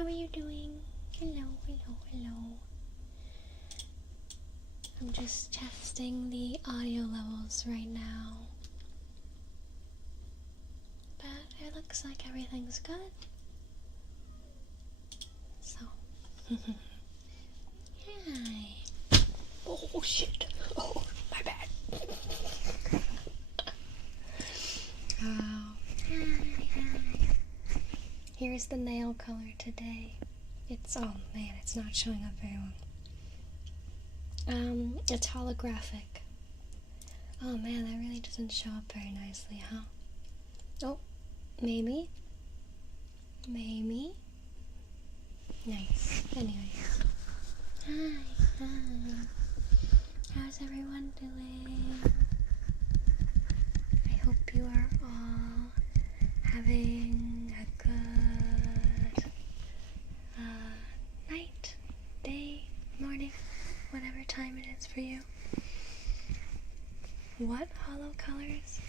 How are you doing? Hello, hello, hello. I'm just testing the audio levels right now. But it looks like everything's good. So, hi. Oh shit. Oh, my bad. Oh, hi. Here's the nail color today. Oh man, it's not showing up very well. It's holographic. Oh man, that really doesn't show up very nicely, huh? Oh, maybe. Maybe. Nice. Anyways. Hi. How's everyone doing? I hope you are all having a good night, day, morning, whatever time it is for you. What holo colors?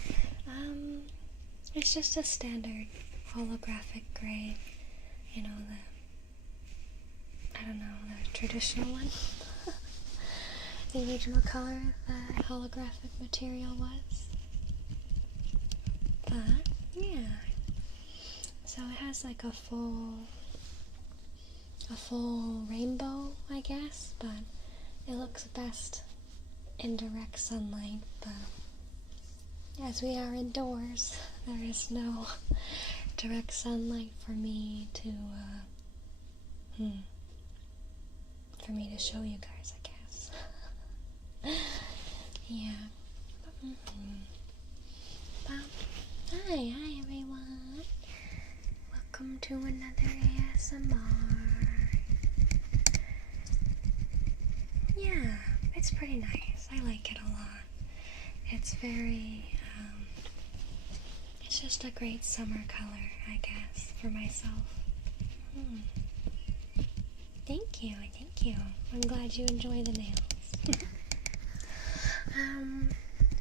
It's just a standard holographic gray, you know, the traditional one. The original color the holographic material was. But, yeah. So it has like a full rainbow, I guess, but it looks best in direct sunlight, but as we are indoors, there is no direct sunlight for me to show you guys, I guess. Yeah. But, hi everyone. Welcome to another ASMR. Yeah, it's pretty nice. I like it a lot. It's very, it's just a great summer color, I guess, for myself. Thank you. I'm glad you enjoy the nails.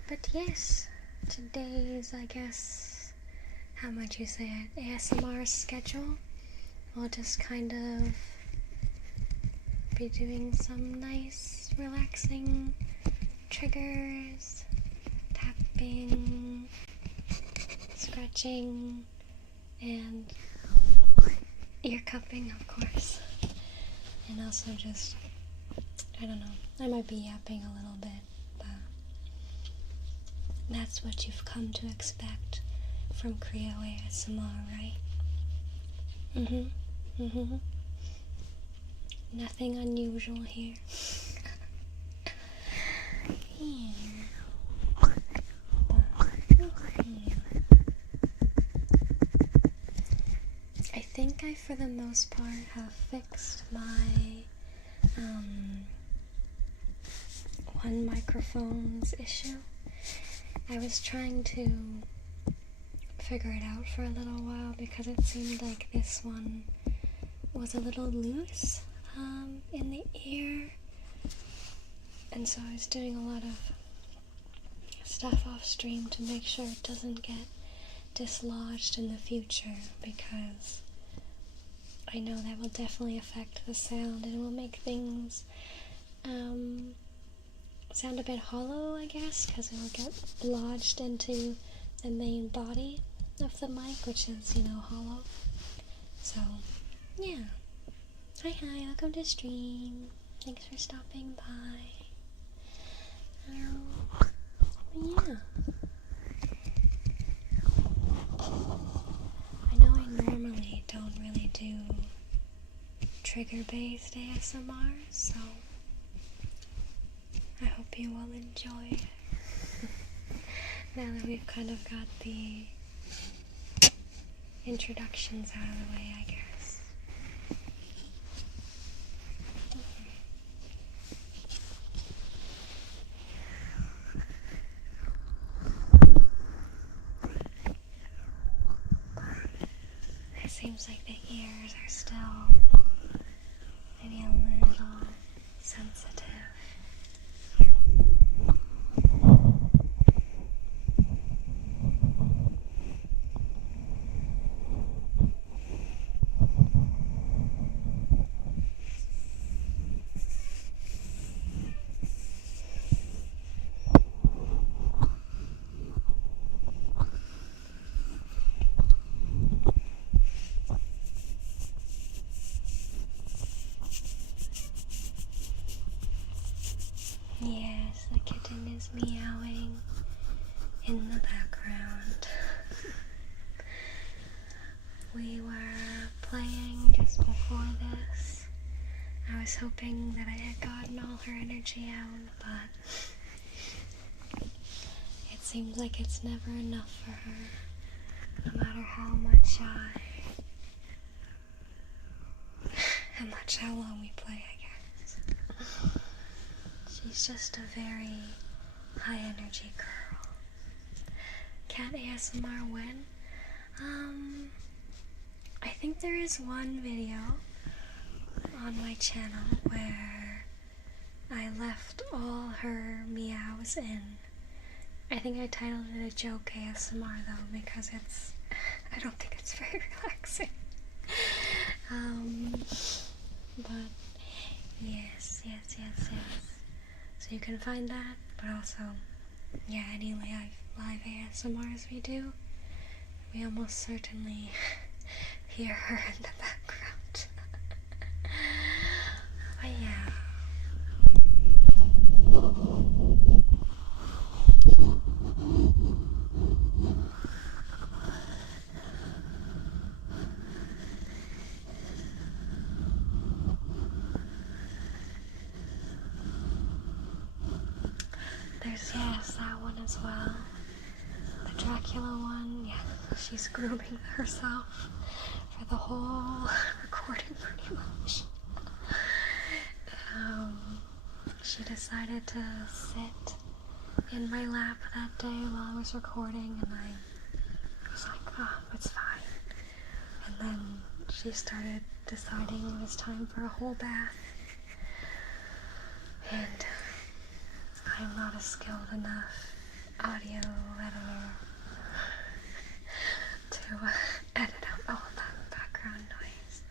But yes, today's, I guess, how might you say it, ASMR schedule. We'll just kind of be doing some nice, relaxing triggers, tapping, scratching, and ear cupping, of course. And also just, I don't know, I might be yapping a little bit, but that's what you've come to expect from Kreo ASMR, right? Nothing unusual here. I think I, for the most part, have fixed my one microphone's issue. I was trying to figure it out for a little while because it seemed like this one was a little loose in the ear, and so I was doing a lot of stuff off stream to make sure it doesn't get dislodged in the future, because I know that will definitely affect the sound and it will make things sound a bit hollow, I guess, because it will get lodged into the main body of the mic, which is, hollow. So, yeah. Hi, welcome to stream. Thanks for stopping by. Yeah. I know I normally don't really do trigger-based ASMR, so I hope you will enjoy it. Now that we've kind of got the introductions out of the way, I guess. It seems like the ears are still maybe a little sensitive. before this. I was hoping that I had gotten all her energy out, but it seems like it's never enough for her, no matter how much how long we play, I guess. She's just a very high energy girl. Cat ASMR when? I think there is one video on my channel where I left all her meows in. I think I titled it a joke ASMR though, because I don't think it's very relaxing. But yes. So you can find that, but also, yeah, any live ASMRs we do, we almost certainly hear her in the background. But yeah. There's, yes, that one as well. The Dracula one, yeah, she's grooming herself for the whole recording pretty much. She decided to sit in my lap that day while I was recording, and I was like, oh, it's fine. And then she started deciding it was time for a whole bath. And I'm not a skilled enough audio editor to edit out all that background noise.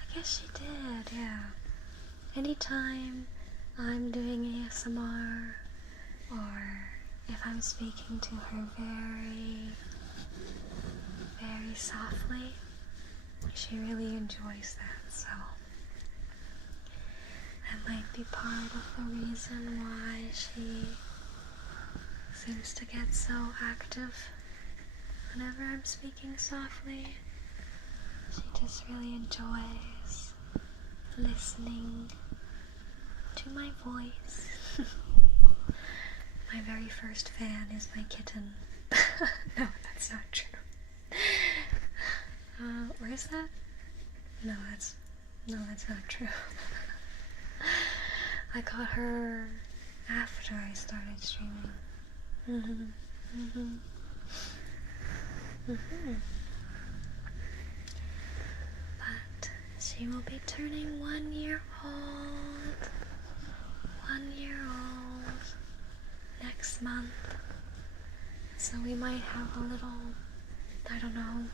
I guess she did, yeah. Anytime I'm doing ASMR, or if I'm speaking to her very, very softly, she really enjoys that, so that might be part of the reason why she seems to get so active whenever I'm speaking softly. She just really enjoys listening to my voice. My very first fan is my kitten. No, that's not true. Where is that? No, that's not true. I got her after I started streaming. But she will be turning 1 year old. 1 year old next month. So we might have a little, I don't know,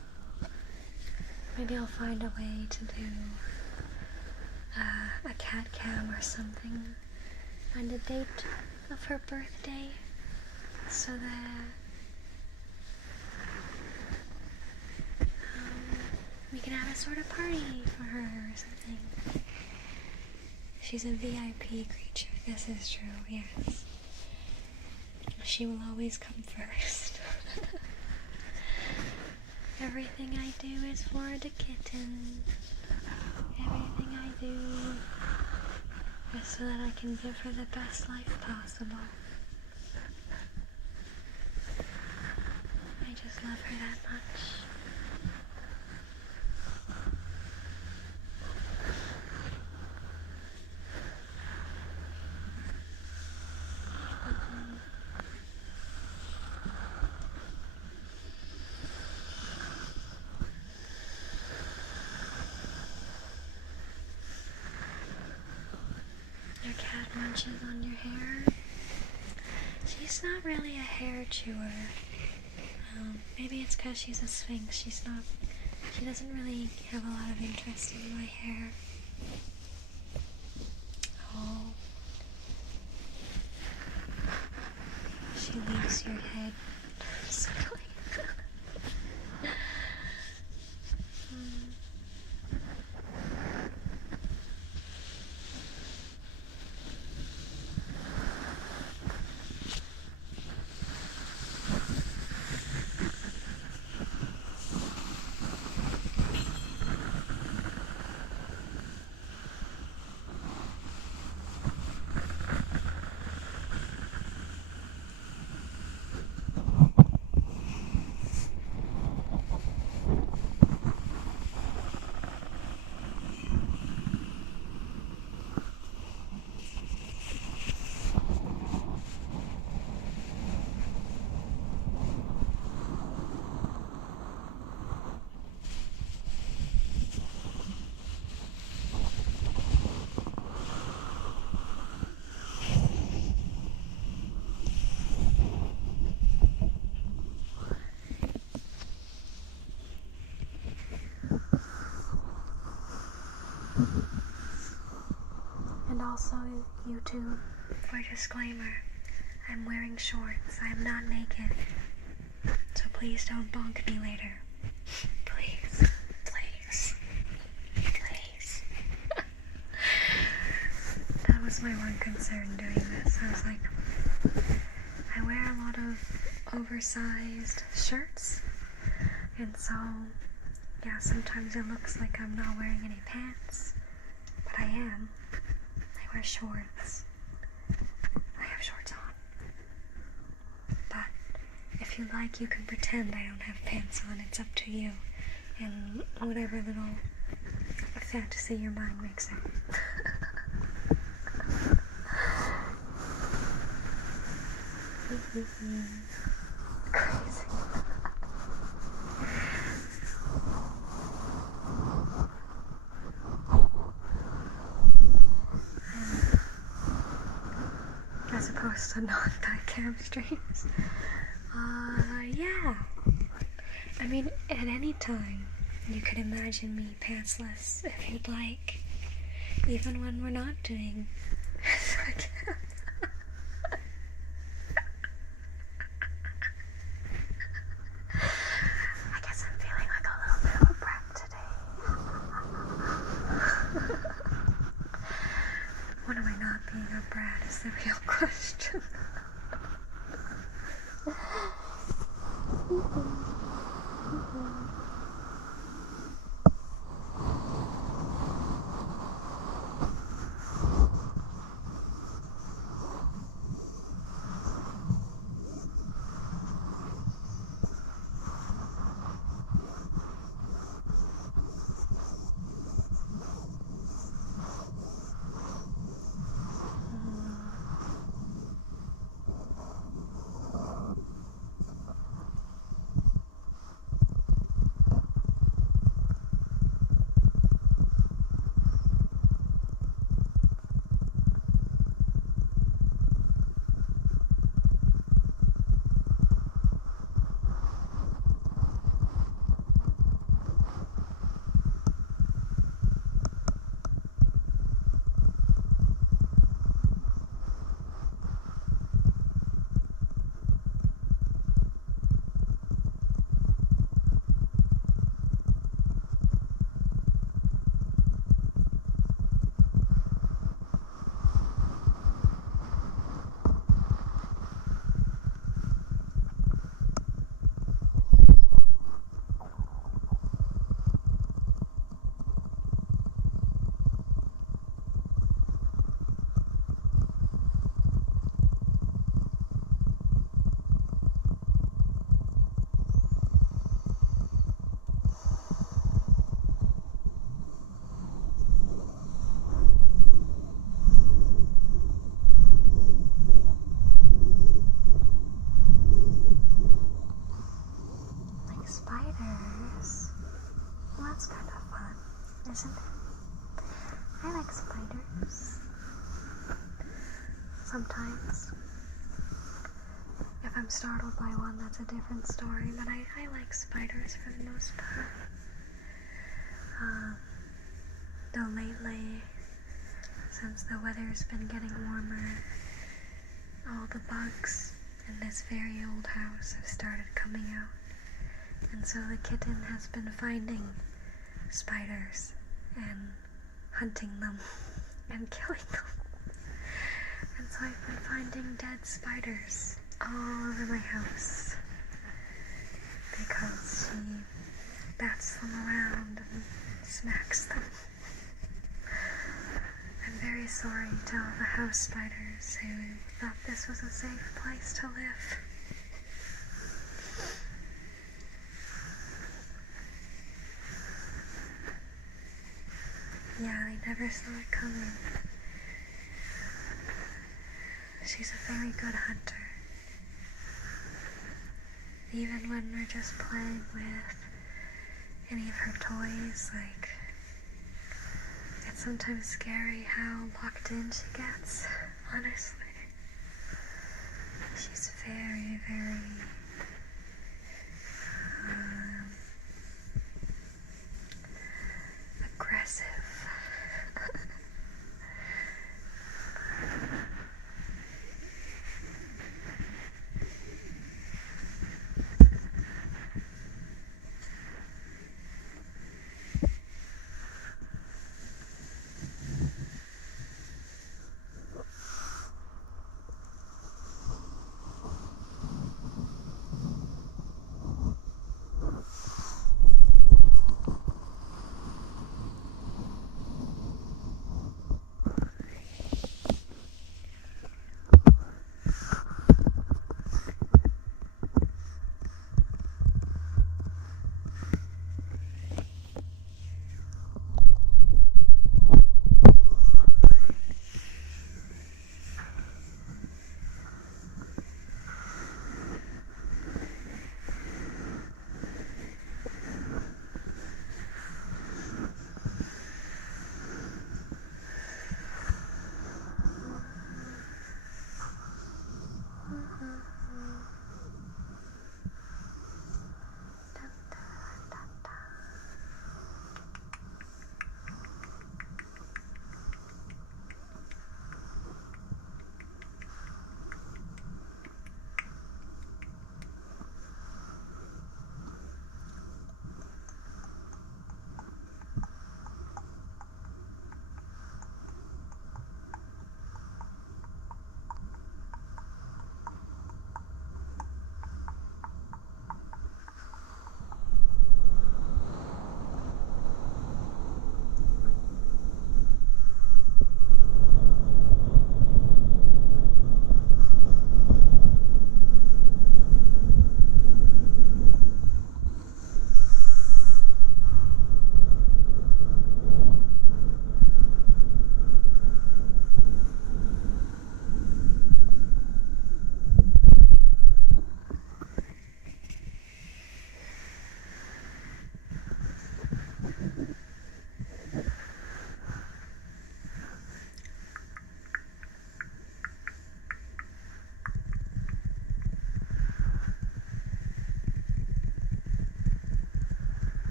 maybe I'll find a way to do a cat cam or something. Find a date of her birthday so that we can have a sort of party for her or something. She's a VIP creature. This is true, yes. She will always come first. Everything I do is for the kitten. Everything I do is so that I can give her the best life possible. I just love her that much. Your cat munches on your hair. She's not really a hair chewer. Maybe it's because she's a sphinx. She doesn't really have a lot of interest in my hair. Oh. She leaves your head. also YouTube, for disclaimer, I'm wearing shorts. I'm not naked. So please don't bonk me later. Please. Please. Please. That was my one concern doing this. I was like, I wear a lot of oversized shirts, and so, yeah, sometimes it looks like I'm not wearing any pants, but I am. I wear shorts. I have shorts on. But if you like, you can pretend I don't have pants on. It's up to you. And whatever little fantasy your mind makes up. Crazy. As opposed to non-Thighcam streams. Yeah. I mean, at any time, you could imagine me pantsless if you'd like. Even when we're not doing Thighcam. I guess I'm feeling like a little bit of a brat today. When am I not being a brat is the real question. Spiders. Well, that's kind of fun, isn't it? I like spiders. Sometimes. If I'm startled by one, that's a different story, but I like spiders for the most part. Though lately, since the weather's been getting warmer, all the bugs in this very old house have started coming out. And so the kitten has been finding spiders and hunting them and killing them. And so I've been finding dead spiders all over my house because she bats them around and smacks them. I'm very sorry to all the house spiders who thought this was a safe place to live. Yeah, they never saw it coming. She's a very good hunter. Even when we're just playing with any of her toys, like, it's sometimes scary how locked in she gets, honestly. She's very, very aggressive.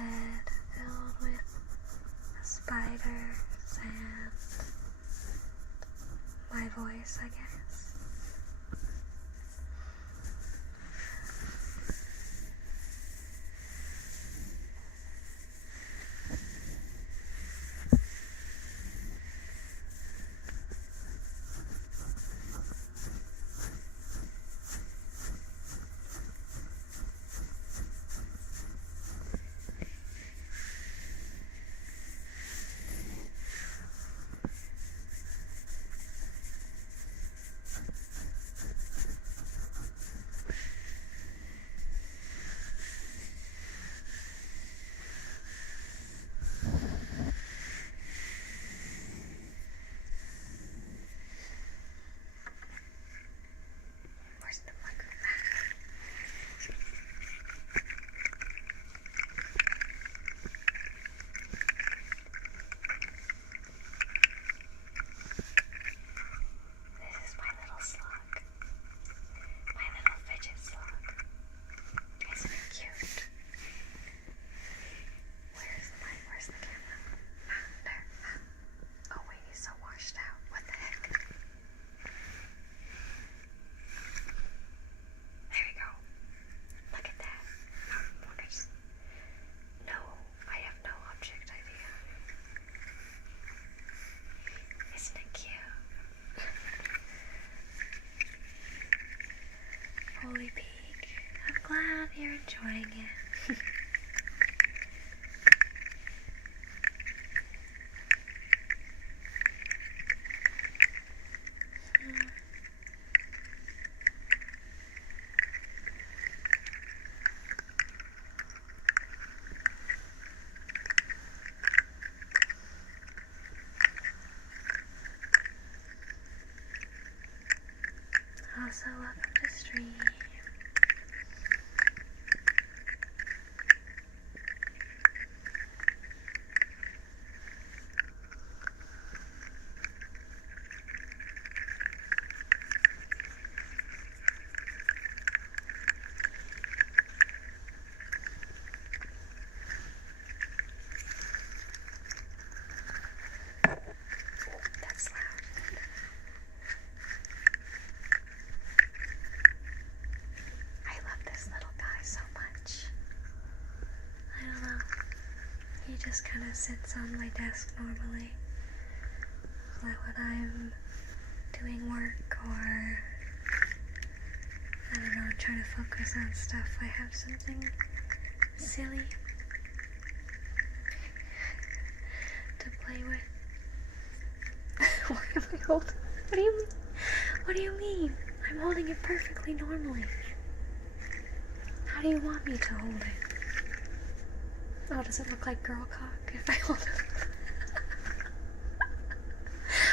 head filled with spiders and my voice, I guess. Holy pig, I'm glad you're enjoying it. Also, welcome to stream. That's loud. He just kind of sits on my desk normally. Like when I'm doing work or, I don't know, trying to focus on stuff, I have something silly to play with. Why am I holding? What do you mean? What do you mean? I'm holding it perfectly normally. How do you want me to hold it? Oh, does it look like girl cock if I hold it?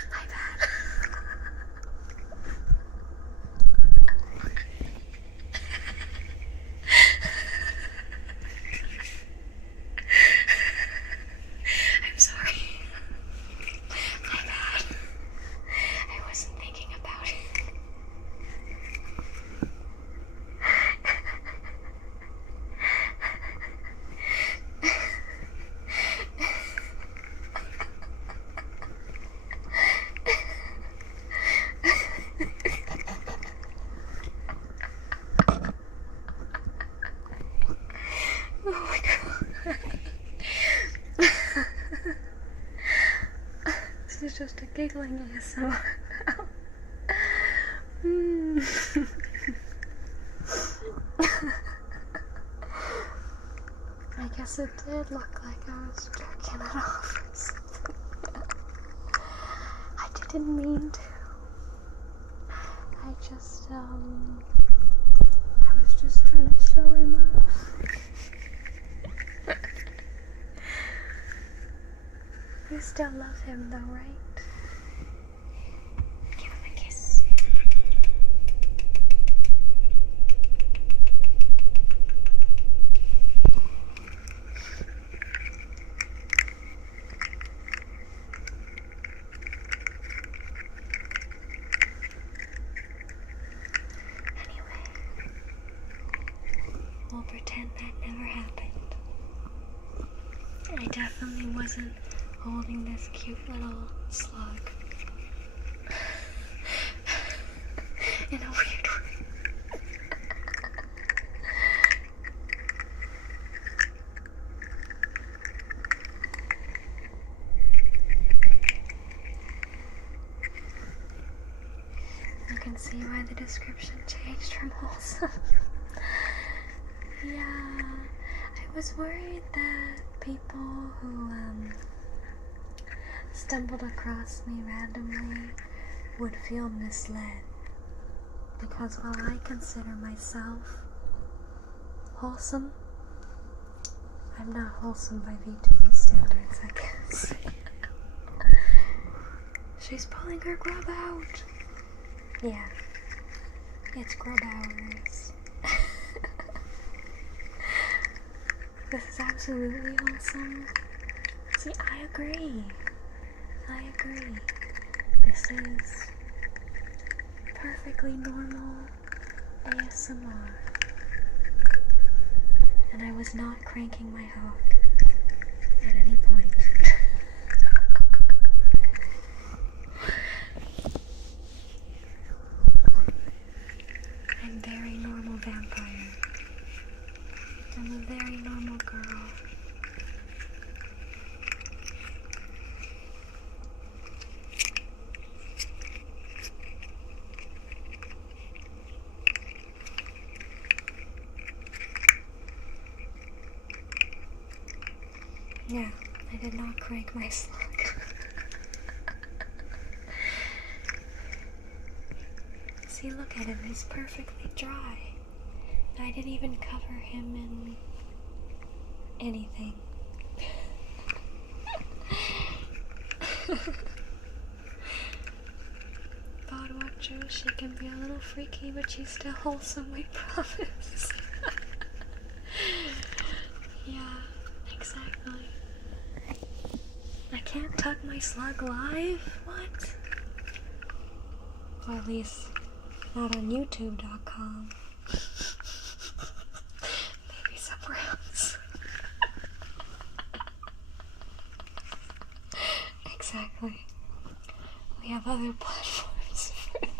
My bad. I'm sorry. My bad. I wasn't thinking about it. Oh my god. This is just a giggling ASMR now. I guess it did look like I was jerking it off or something. I didn't mean to. I was just trying to show him off. You still love him though, right? Give him a kiss. Anyway, we'll pretend that never happened. I definitely wasn't holding this cute little slug in a weird way. You can see why the description changed from wholesome. Yeah, I was worried that people who stumbled across me randomly would feel misled, because while I consider myself wholesome, I'm not wholesome by VTuber standards, I guess. She's pulling her grub out. Yeah, it's grub hours. This is absolutely wholesome. See, I agree. I agree. This is perfectly normal ASMR. And I was not cranking my hawk at any point. I'm very normal vampire. I'm a very normal girl. Yeah, I did not crank my slug. See, look at him, he's perfectly dry. I didn't even cover him in anything. God watcher, she can be a little freaky, but she's still wholesome, we promise. Yeah, exactly. I can't tuck my slug live? What? Or at least not on YouTube.com. Maybe somewhere else. Exactly. We have other platforms for that.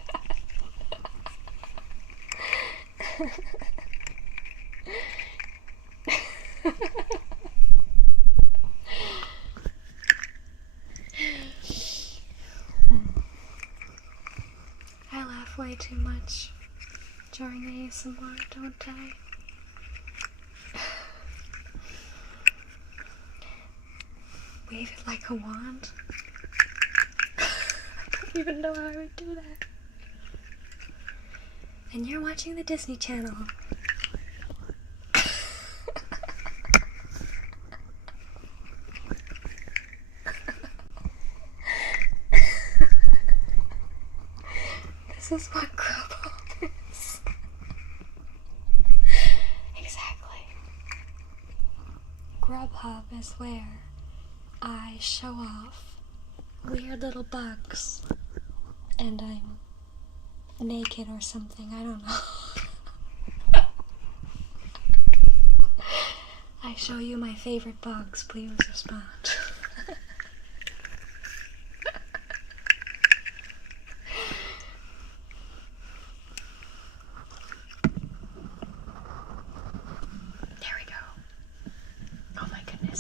I laugh way too much during ASMR, don't I? Wave it like a wand? I don't even know how I would do that. And you're watching the Disney Channel. This is what Kreobite is. Exactly. Grubhub is where I show off weird little bugs and I'm naked or something, I don't know. I show you my favorite bugs, please respond.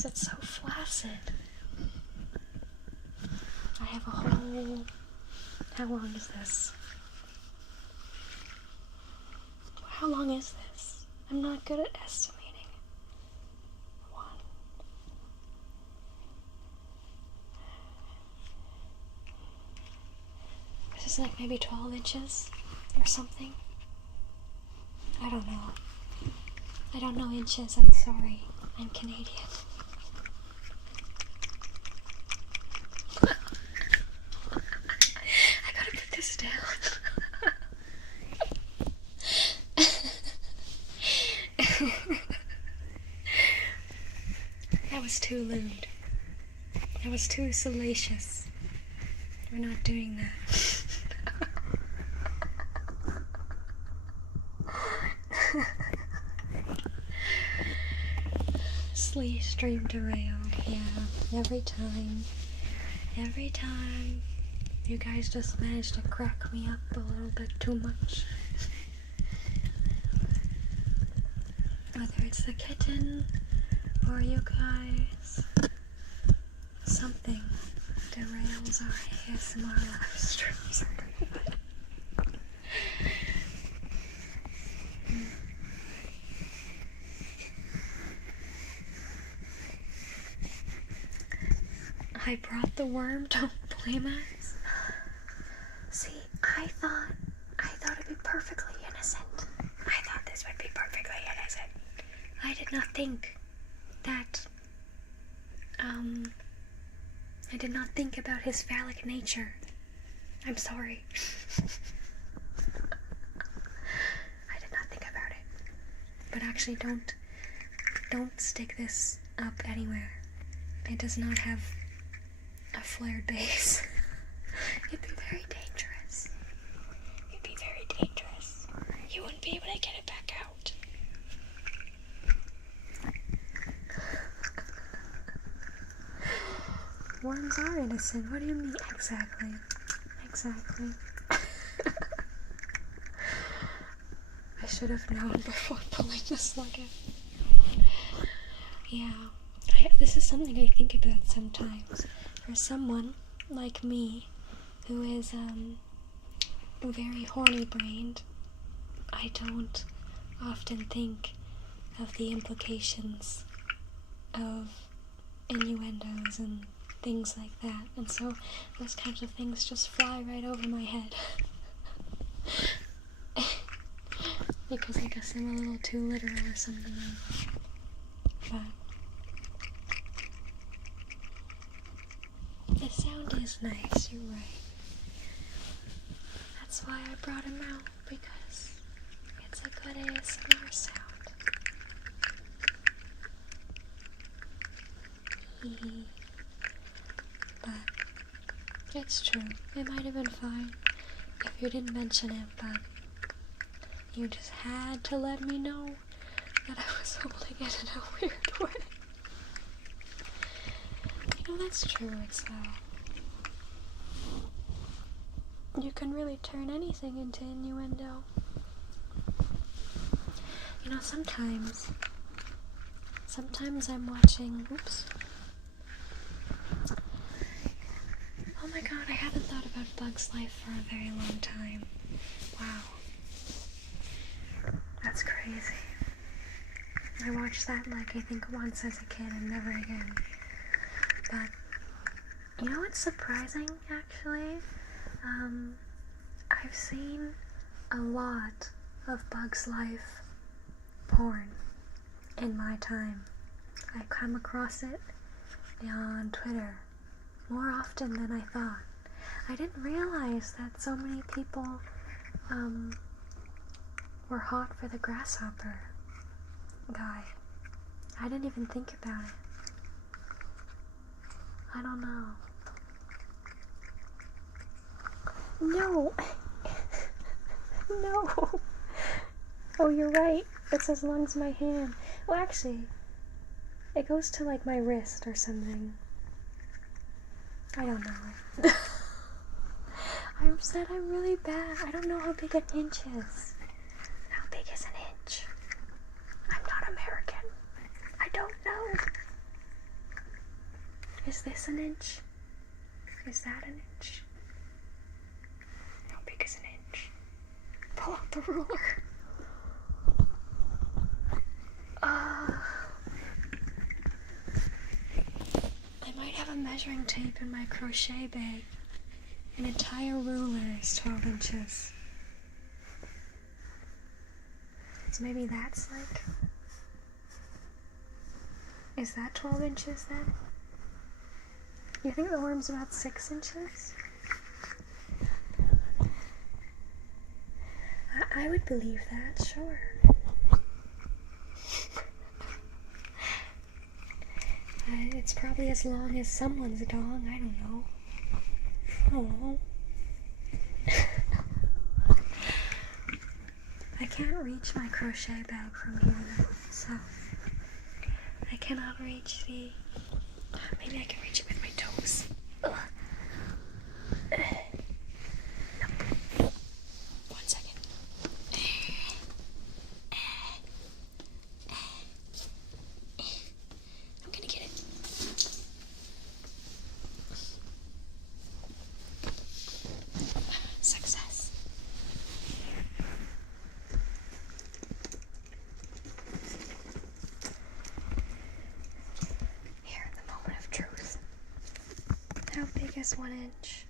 It's so flaccid. I have a whole... How long is this? How long is this? I'm not good at estimating. 1. This is like maybe 12 inches or something. I don't know. I don't know inches, I'm sorry. I'm Canadian. That was too lewd. That was too salacious. We're not doing that. purposely stream derail. Yeah, every time. Every time. You guys just manage to crack me up a little bit too much. Whether it's the kitten or you guys, something derails our ASMR live streams. I brought the worm, don't blame us. See, I thought it'd be perfectly innocent. I thought this would be perfectly innocent. I did not think that, I did not think about his phallic nature. I'm sorry. I did not think about it. But actually, don't stick this up anywhere. It does not have a flared base. It'd be very dangerous. It'd be very dangerous. You wouldn't be able to get it back out. Worms are innocent. What do you mean? Exactly. Exactly. I should have known before pulling the slug out. Yeah. This is something I think about sometimes. For someone like me, who is very horny-brained, I don't often think of the implications of innuendos and things like that, and so those kinds of things just fly right over my head. Because I guess I'm a little too literal or something like that. But the sound is nice, you're right. That's why I brought him out, because it's a good ASMR sound. But it's true, it might have been fine if you didn't mention it, but you just had to let me know that I was holding it in a weird way. You know, that's true, it's you can really turn anything into innuendo. You know, sometimes I'm watching, oops. Oh my god, I haven't thought about Bug's Life for a very long time. Wow. That's crazy. I watched that, like, I think once as a kid and never again. But, you know what's surprising, actually? I've seen a lot of Bug's Life porn in my time. I've come across it on Twitter more often than I thought. I didn't realize that so many people were hot for the grasshopper guy. I didn't even think about it. I don't know. No! No! Oh, you're right. It's as long as my hand. Well, actually, it goes to, like, my wrist or something. I don't know. I said I'm really bad. I don't know how big an inch is. How big is an inch? I'm not American. I don't know. Is this an inch? Is that an inch? How big is an inch? Pull out the ruler. I might have a measuring tape in my crochet bag. An entire ruler is 12 inches. So maybe that's like... Is that 12 inches then? You think the worm's about 6 inches? I would believe that, sure. It's probably as long as someone's dong, I don't know. Oh. I can't reach my crochet bag from here though, so I cannot reach the... Maybe I can reach it with my toes. Ugh. Nope. 1 second. I'm gonna get it. Success. Here, the moment of truth. How big is 1 inch?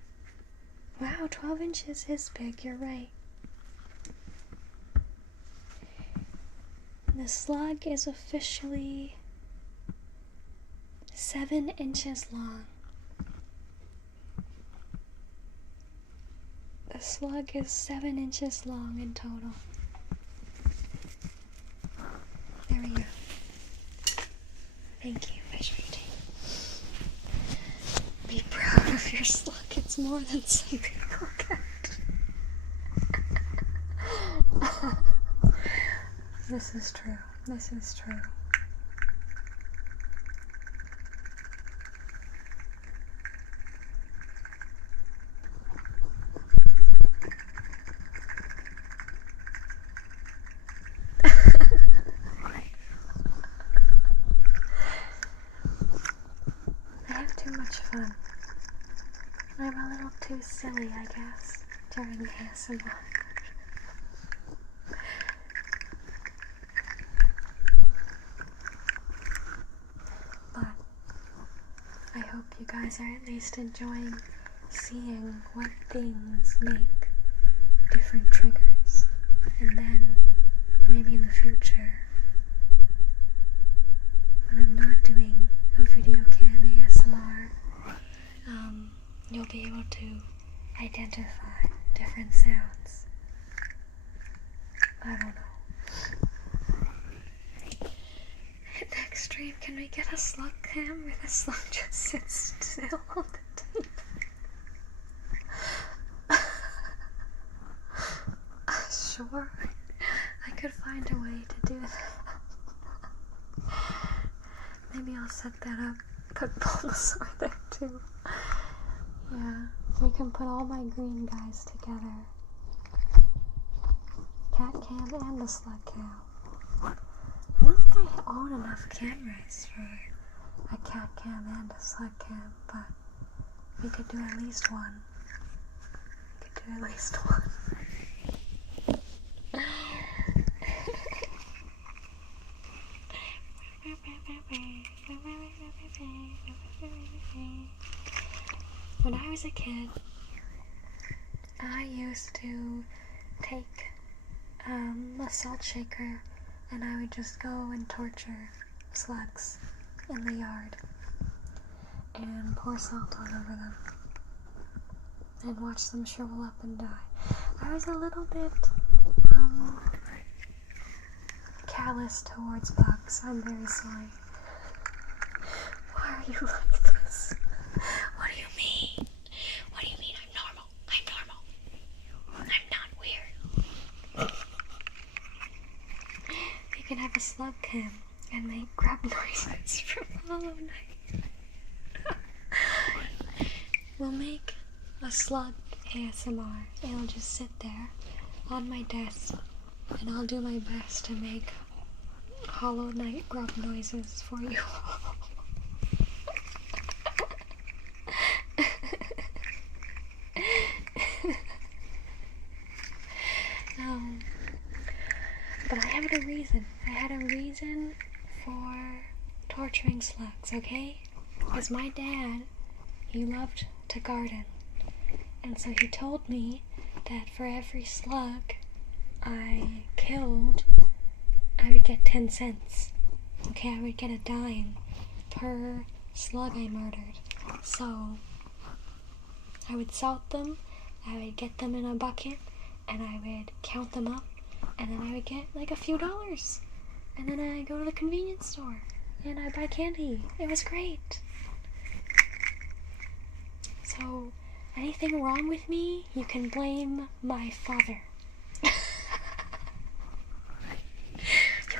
Wow, 12 inches is big, you're right. The slug is officially 7 inches long. The slug is 7 inches long in total. There we go. Thank you, fish rating. Be proud of your slug. It's more than some people get. This is true. This is true. I have too much fun. I'm a little too silly, I guess, during ASMR. But I hope you guys are at least enjoying seeing what things make different triggers. And then, maybe in the future, when I'm not doing a video cam ASMR, you'll be able to identify different sounds. I don't know. At the extreme, can we get a slug cam where the slug just sits still on the tape? Sure, I could find a way to do that. Maybe I'll set that up, put Bulbasaur there too. Yeah, we can put all my green guys together. Cat cam and the slug cam. I don't think I own enough cameras for a cat cam and a slug cam, but we could do at least one. We could do at least one. When I was a kid, I used to take a salt shaker and I would just go and torture slugs in the yard and pour salt all over them and watch them shrivel up and die. I was a little bit callous towards bugs. I'm very sorry. Why are you like this? What do you mean? What do you mean I'm normal? I'm normal. I'm not weird. You can have a slug cam and make grab noises from Hollow Knight. We'll make a slug ASMR. It'll just sit there on my desk and I'll do my best to make Hollow Knight grub noises for you. But I had a reason. I had a reason for torturing slugs, okay? Because my dad, he loved to garden. And so he told me that for every slug I killed, I would get 10 cents. Okay, I would get a dime per slug I murdered. So I would salt them, I would get them in a bucket, and I would count them up, and then I would get like a few dollars. And then I go to the convenience store and I buy candy. It was great. So anything wrong with me, you can blame my father. You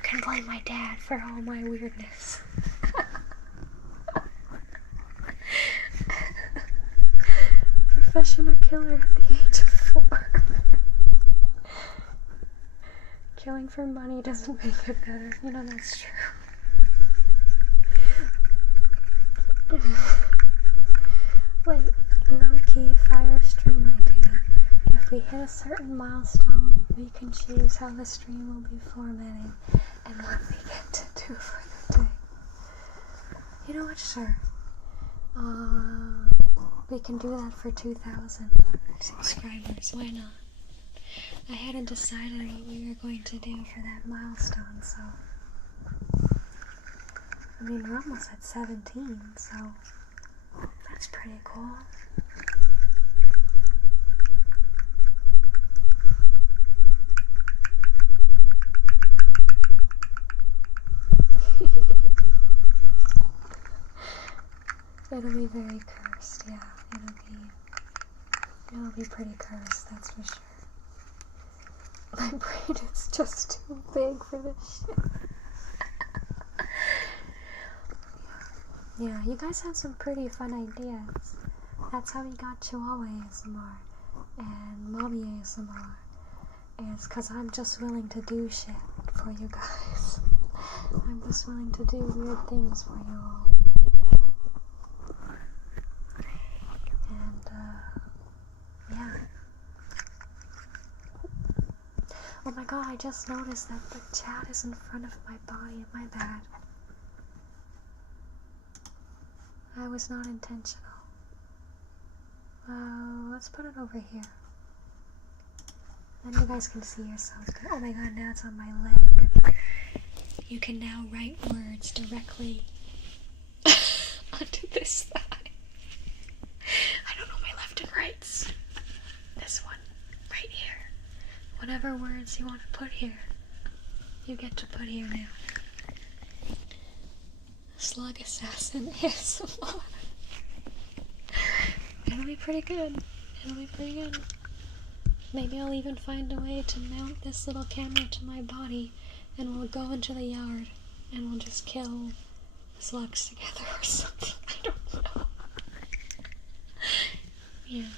can blame my dad for all my weirdness. professional killer at the age of 4. Killing for money doesn't make it better. You know, that's true. Wait, low-key fire stream idea. If we hit a certain milestone, we can choose how the stream will be formatting and what we get to do for the day. You know what, sure. We can do that for 2,000 subscribers, why not? I hadn't decided what we were going to do for that milestone, so... I mean, we're almost at 17, so... That's pretty cool. It'll be very cursed, yeah. It'll be pretty cursed, that's for sure. My brain is just too big for this shit. Yeah, you guys have some pretty fun ideas. That's how we got Chihuahua ASMR and Mommy ASMR. And it's because I'm just willing to do shit for you guys. I'm just willing to do weird things for you all. And, yeah. Oh my god, I just noticed that the chat is in front of my body. My bad. I was not intentional. Let's put it over here. Then you guys can see yourselves. Oh my god, now it's on my leg. You can now write words directly onto this thigh. I don't know my left and rights. This one, right here. Whatever words you want to put here, you get to put here now. Slug Assassin ASMR. It'll be pretty good. It'll be pretty good. Maybe I'll even find a way to mount this little camera to my body and we'll go into the yard and we'll just kill slugs together or something. I don't know. Yeah.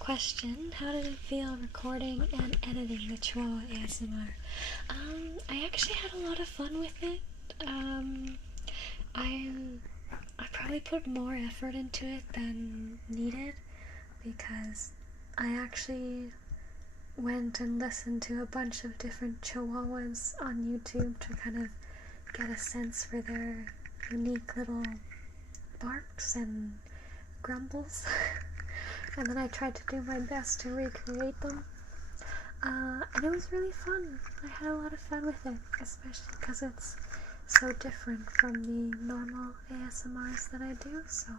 Question, how did it feel recording and editing the Chihuahua ASMR? I actually had a lot of fun with it. I probably put more effort into it than needed because I actually went and listened to a bunch of different Chihuahuas on YouTube to kind of get a sense for their unique little barks and grumbles. And then I tried to do my best to recreate them. And it was really fun. I had a lot of fun with it, especially because it's so different from the normal ASMRs that I do, so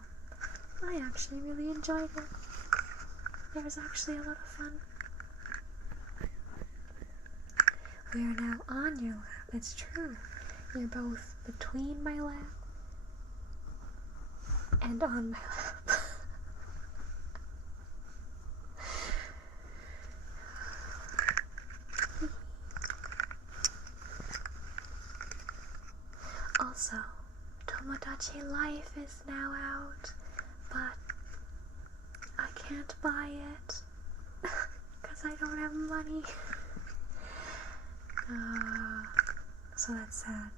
I actually really enjoyed it. It was actually a lot of fun. We are now on your lap, it's true. You're both between my lap and on my lap. Also, Tomodachi Life is now out, but I can't buy it because I don't have money. So that's sad.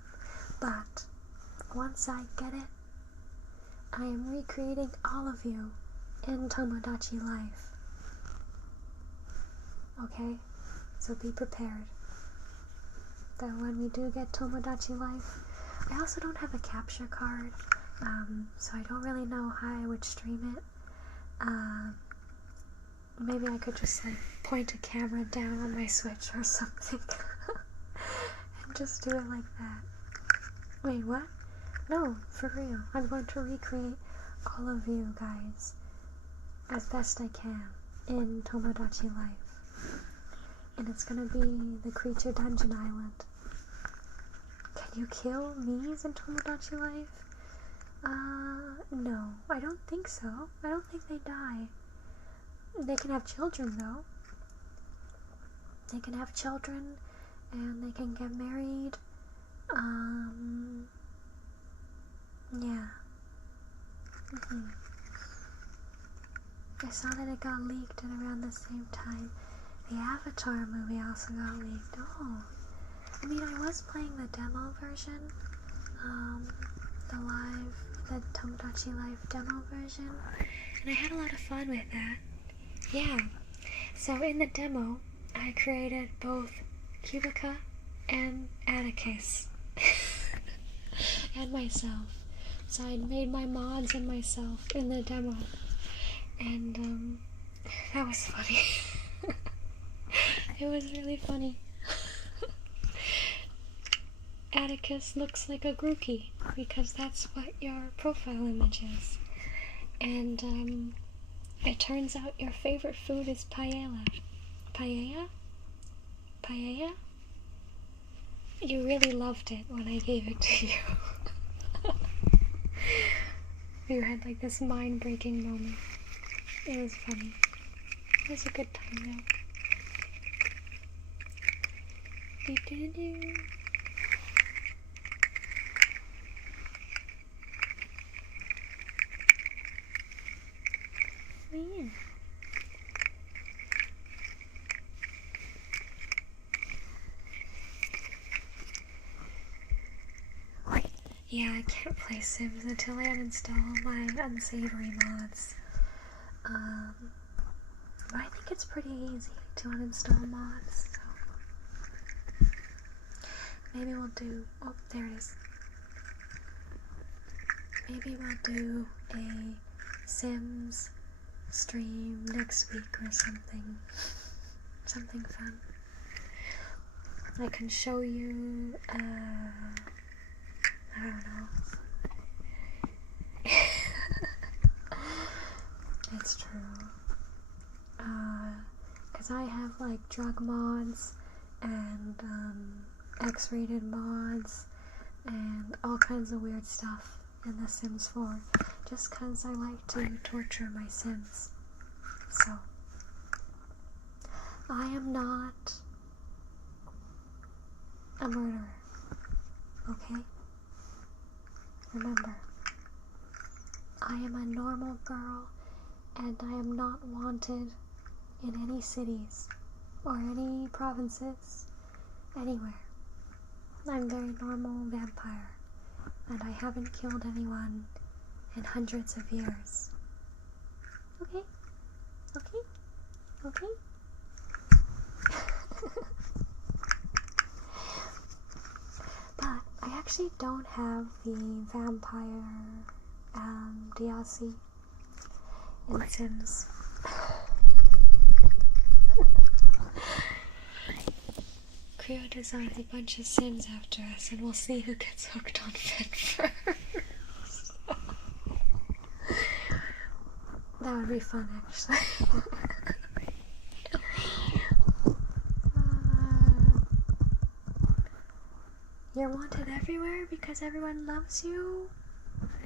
But once I get it, I am recreating all of you in Tomodachi Life. Okay? So be prepared that when we do get Tomodachi Life, I also don't have a capture card, so I don't really know how I would stream it. Maybe I could just like point a camera down on my Switch or something and just do it like that. Wait, what? No, for real. I'm going to recreate all of you guys as best I can in Tomodachi Life. And it's gonna be the Creature Dungeon Island. Can you kill Miis in Tomodachi Life? No, I don't think so. I don't think they die. They can have children, though. They can have children, and they can get married. Yeah. I saw that it got leaked and around the same time the Avatar movie also got leaked. Oh, I mean, I was playing the demo version, the Tomodachi Life demo version, and I had a lot of fun with that. Yeah, so in the demo, I created both Cubica and Atticus, and myself. So I made my mods and myself in the demo, and that was funny. It was really funny. Atticus looks like a Grookey, because that's what your profile image is. And it turns out your favorite food is paella. Paella? Paella? You really loved it when I gave it to you. You had like this mind-breaking moment. It was funny. It was a good time though. Do-do-do. Yeah. Yeah, I can't play Sims until I uninstall my unsavory mods. But I think it's pretty easy to uninstall mods, so maybe we'll do, oh, there it is. Maybe we'll do a Sims stream next week or something. Something fun. I can show you, I don't know. It's true. Cause I have like drug mods and X-rated mods and all kinds of weird stuff in The Sims 4, just cause I like to torture my Sims. So I am not a murderer, okay? Remember, I am a normal girl, and I am not wanted in any cities or any provinces, anywhere. I'm a very normal vampire, and I haven't killed anyone in hundreds of years. Okay? Okay? Okay? But I actually don't have the vampire DLC in Sims. Kreo designs a bunch of Sims after us, and we'll see who gets hooked on Fit first. That would be fun, actually. You're wanted everywhere because everyone loves you?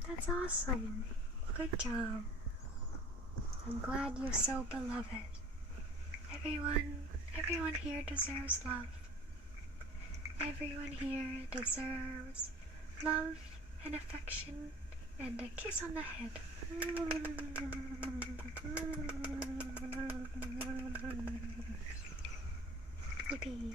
That's awesome. Good job. I'm glad you're so beloved. Everyone here deserves love. Everyone here deserves love and affection and a kiss on the head. Yippee.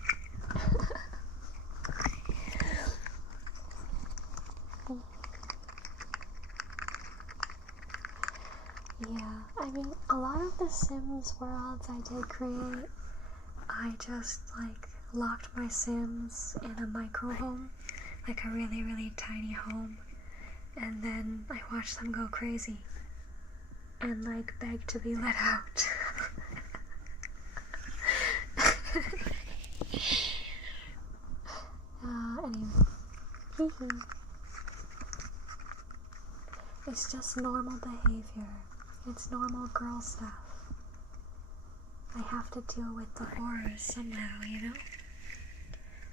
Yeah, I mean, a lot of the Sims worlds I did create, I just, like, locked my Sims in a micro home, like a really, really tiny home, and then I watched them go crazy, and, like, beg to be let out. Anyway. It's just normal behavior. It's normal girl stuff. I have to deal with the horrors somehow, you know?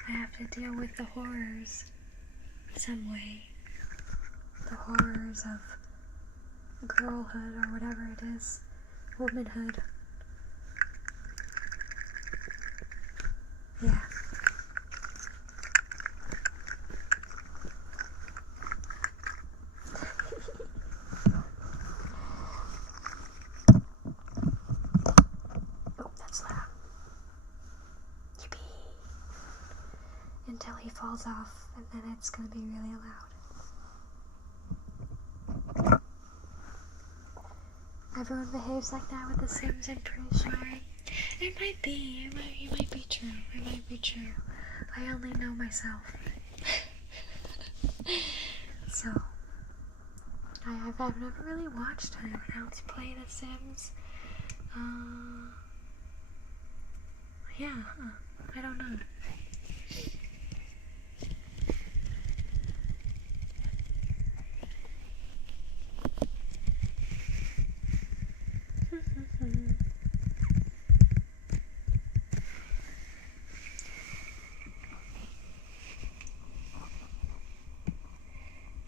I have to deal with the horrors some way. The horrors of girlhood or whatever it is. Womanhood. Yeah. he falls off, and then it's gonna be really loud. Everyone behaves like that with The Sims, I'm pretty sure. It might be. It might be true. It might be true. I only know myself. So, I've never really watched anyone else play The Sims. Yeah, I don't know.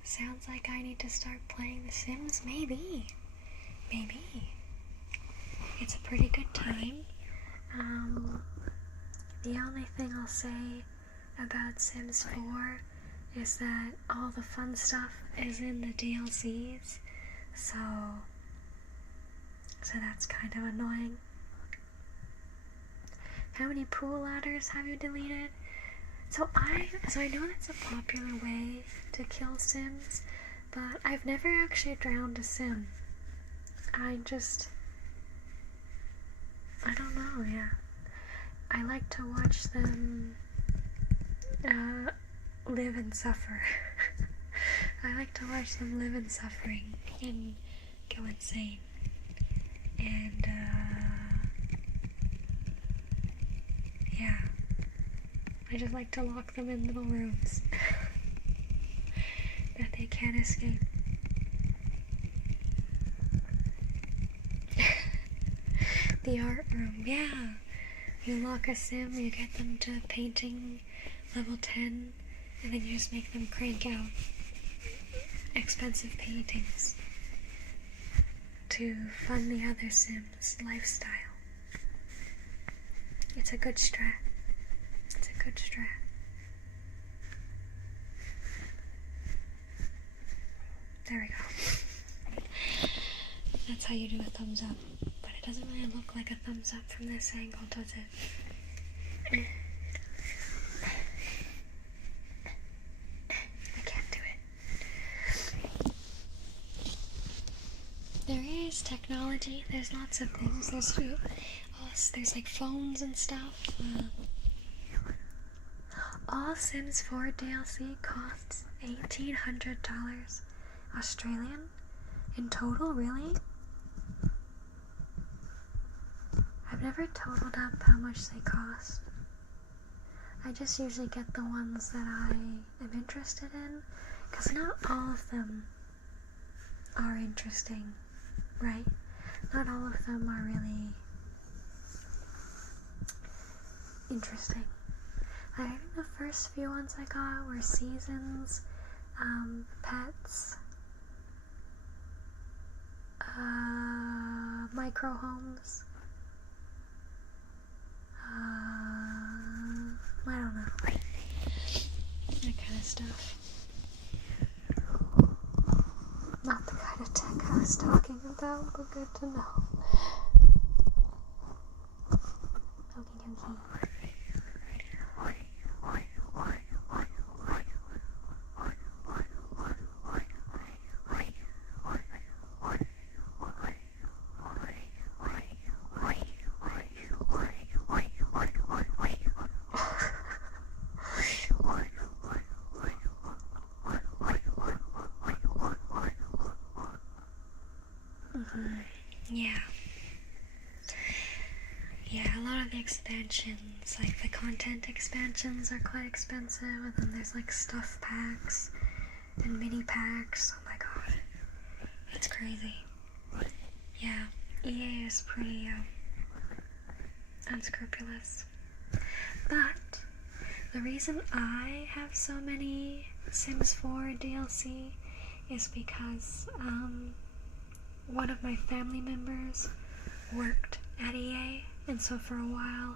Sounds like I need to start playing The Sims, maybe. It's a pretty good time. The only thing I'll say about Sims 4 is that all the fun stuff is in the DLCs, so that's kind of annoying. How many pool ladders have you deleted? So I know that's a popular way to kill Sims, but I've never actually drowned a Sim. I don't know, yeah. I like to watch them live and suffer. I like to watch them live in suffering and go insane. And, yeah. I just like to lock them in little rooms that they can't escape. The art room, yeah. You lock a Sim, you get them to painting level 10, and then you just make them crank out expensive paintings to fund the other Sims' lifestyle. It's a good strat. There we go. That's how you do a thumbs up. But it doesn't really look like a thumbs up from this angle, does it? I can't do it. There is technology. There's lots of things. There's like phones and stuff. All Sims 4 DLC costs $1,800 Australian in total, really? I've never totaled up how much they cost. I just usually get the ones that I am interested in, because not all of them are interesting, right? Not all of them are really interesting. I think the first few ones I got were seasons, pets, micro homes, I don't know, that kind of stuff. Not the kind of tech I was talking about, but good to know. Okie dokie. Yeah, a lot of the expansions, like the content expansions, are quite expensive, and then there's like stuff packs and mini packs. Oh my god, that's crazy. Yeah, EA is pretty unscrupulous. But the reason I have so many Sims 4 DLC is because one of my family members worked at EA, and so for a while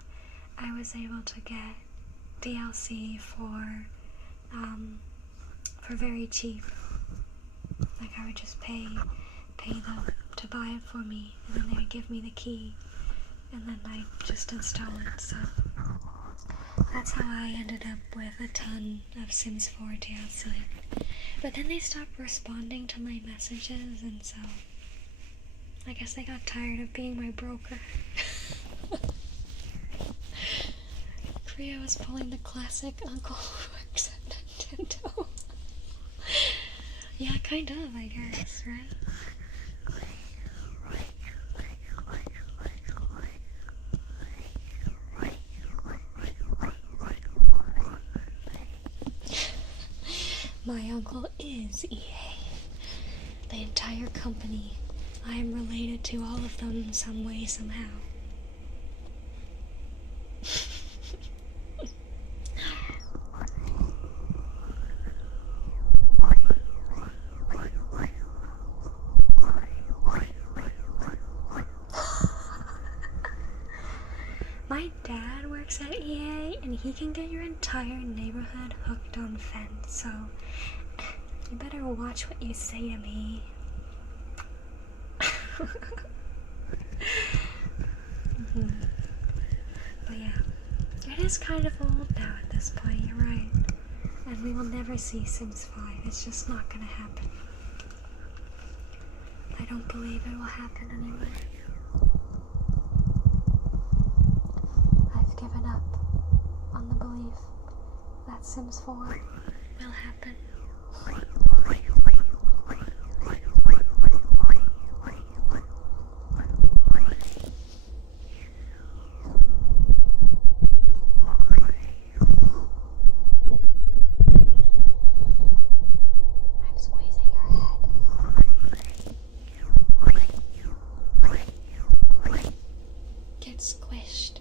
I was able to get DLC for very cheap. Like I would just pay them to buy it for me, and then they would give me the key, and then I just install it. So That's how I ended up with a ton of Sims 4 DLC. But then they stopped responding to my messages, and so I guess they got tired of being my broker. Kreo is pulling the classic uncle who works at Nintendo. Yeah, kind of, I guess, right? My uncle is EA. The entire company. I am related to all of them in some way, somehow. My dad works at EA, and he can get your entire neighborhood hooked on fence, so you better watch what you say to me. But yeah, it is kind of old now at this point, you're right. And we will never see Sims 5, it's just not gonna happen. I don't believe it will happen anymore. I've given up on the belief that Sims 4 will happen. I'm squeezing your head. Get squished.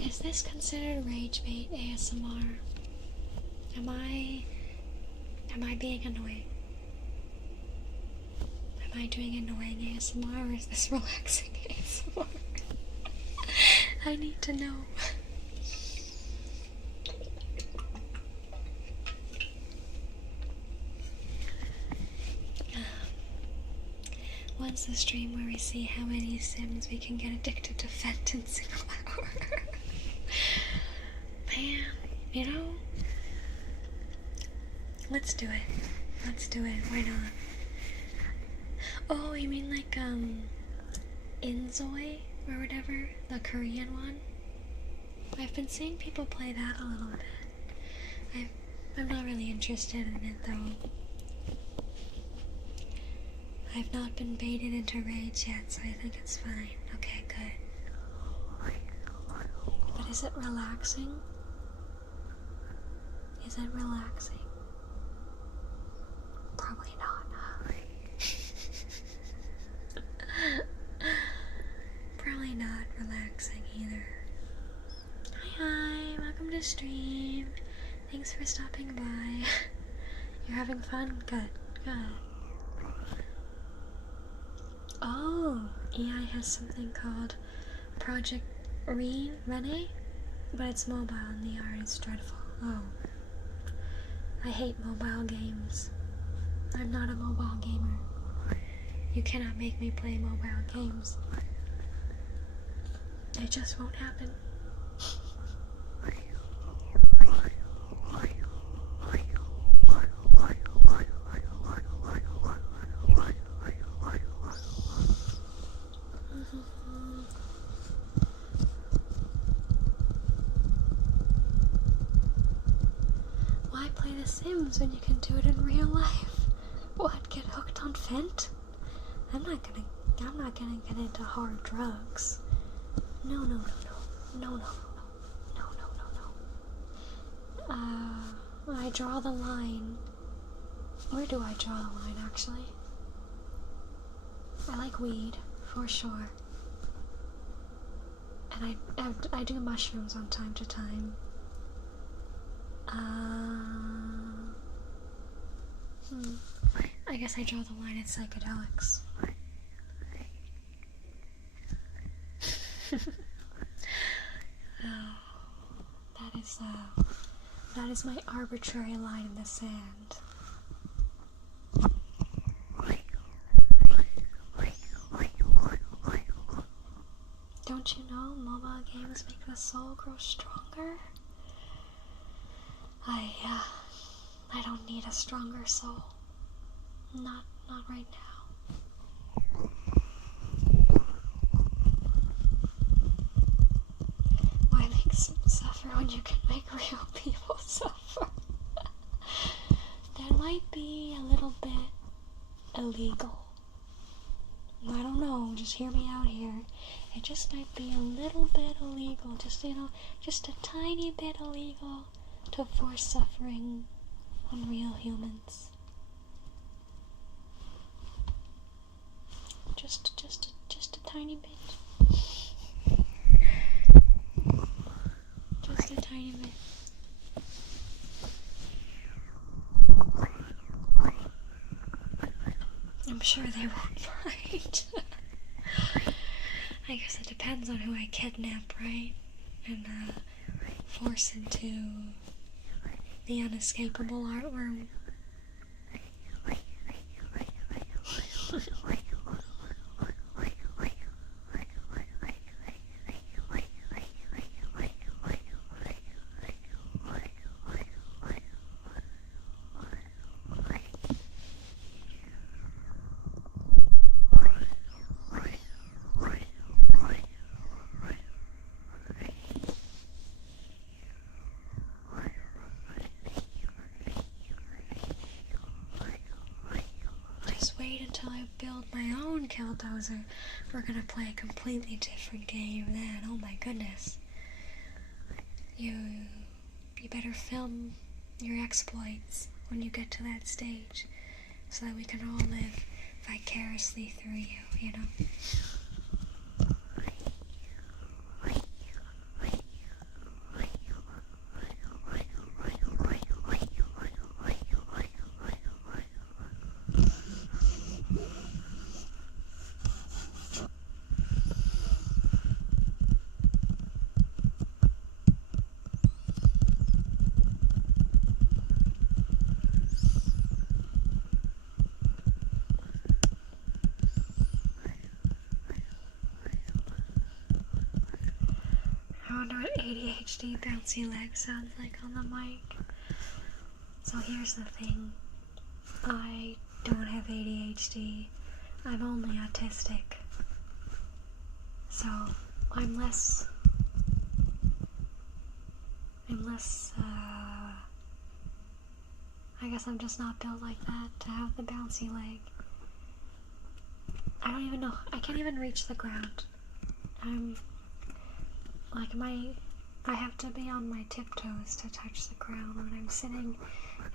Is this considered rage bait ASMR? Am I being annoying? Am I doing annoying ASMR, or is this relaxing ASMR? I need to know. Once the stream where we see how many Sims we can get addicted to Fent in single hour. Man, you know, let's do it. Let's do it. Why not? Oh, you mean like, Inzoi or whatever? The Korean one? I've been seeing people play that a little bit. I'm not really interested in it, though. I've not been baited into rage yet, so I think it's fine. Okay, good. But is it relaxing? Is it relaxing? Probably not, huh? Probably not relaxing either. Hi, welcome to stream. Thanks for stopping by. You're having fun? Good, good. Oh, EI has something called Project Rene, but it's mobile and the art is dreadful. Oh. I hate mobile games. I'm not a mobile gamer. You cannot make me play mobile games. It just won't happen. Why play The Sims when you can do it in real life? What, get hooked on Fent? I'm not gonna get into hard drugs. No. I draw the line. Where do I draw the line, actually? I like weed, for sure. And I do mushrooms on time to time. I guess I draw the line at psychedelics. Oh. That is my arbitrary line in the sand. Don't you know mobile games make the soul grow stronger? I don't need a stronger soul. Not right now. Why make some suffer when you can make real people suffer? That might be a little bit illegal. I don't know, just hear me out here. It just might be a little bit illegal, just a tiny bit illegal to force suffering on real humans. Just a tiny bit. Just a tiny bit. I'm sure they won't fight. I guess it depends on who I kidnap, right? And force into the unescapable art room. Wait until I build my own killdozer. We're gonna play a completely different game then. Oh my goodness. You better film your exploits when you get to that stage, so that we can all live vicariously through you, you know? I wonder what ADHD bouncy leg sounds like on the mic. So here's the thing. I don't have ADHD. I'm only autistic. So I'm less I guess I'm just not built like that to have the bouncy leg. I don't even know. I can't even reach the ground. I have to be on my tiptoes to touch the ground when I'm sitting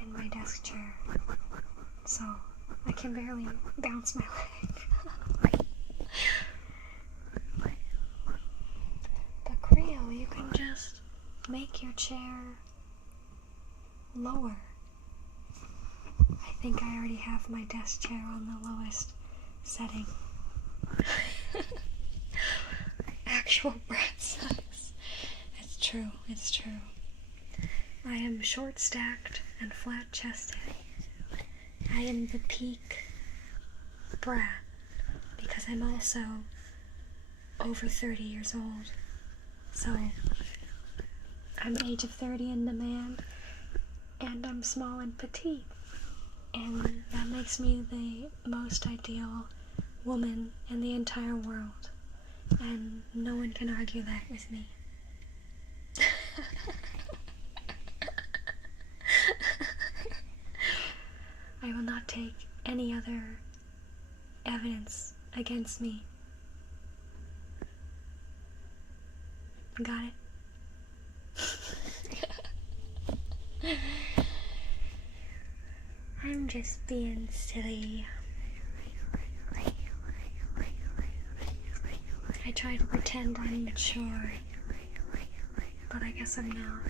in my desk chair. So I can barely bounce my leg. But Kreo, you can just make your chair lower. I think I already have my desk chair on the lowest setting. Actual breath size. It's true. I am short stacked and flat chested. I am the peak brat because I'm also over 30 years old. So I'm age of 30 in demand, and I'm small and petite. And that makes me the most ideal woman in the entire world. And no one can argue that with me. I will not take any other evidence against me. Got it? I'm just being silly. I try to pretend I'm mature, but I guess I'm not.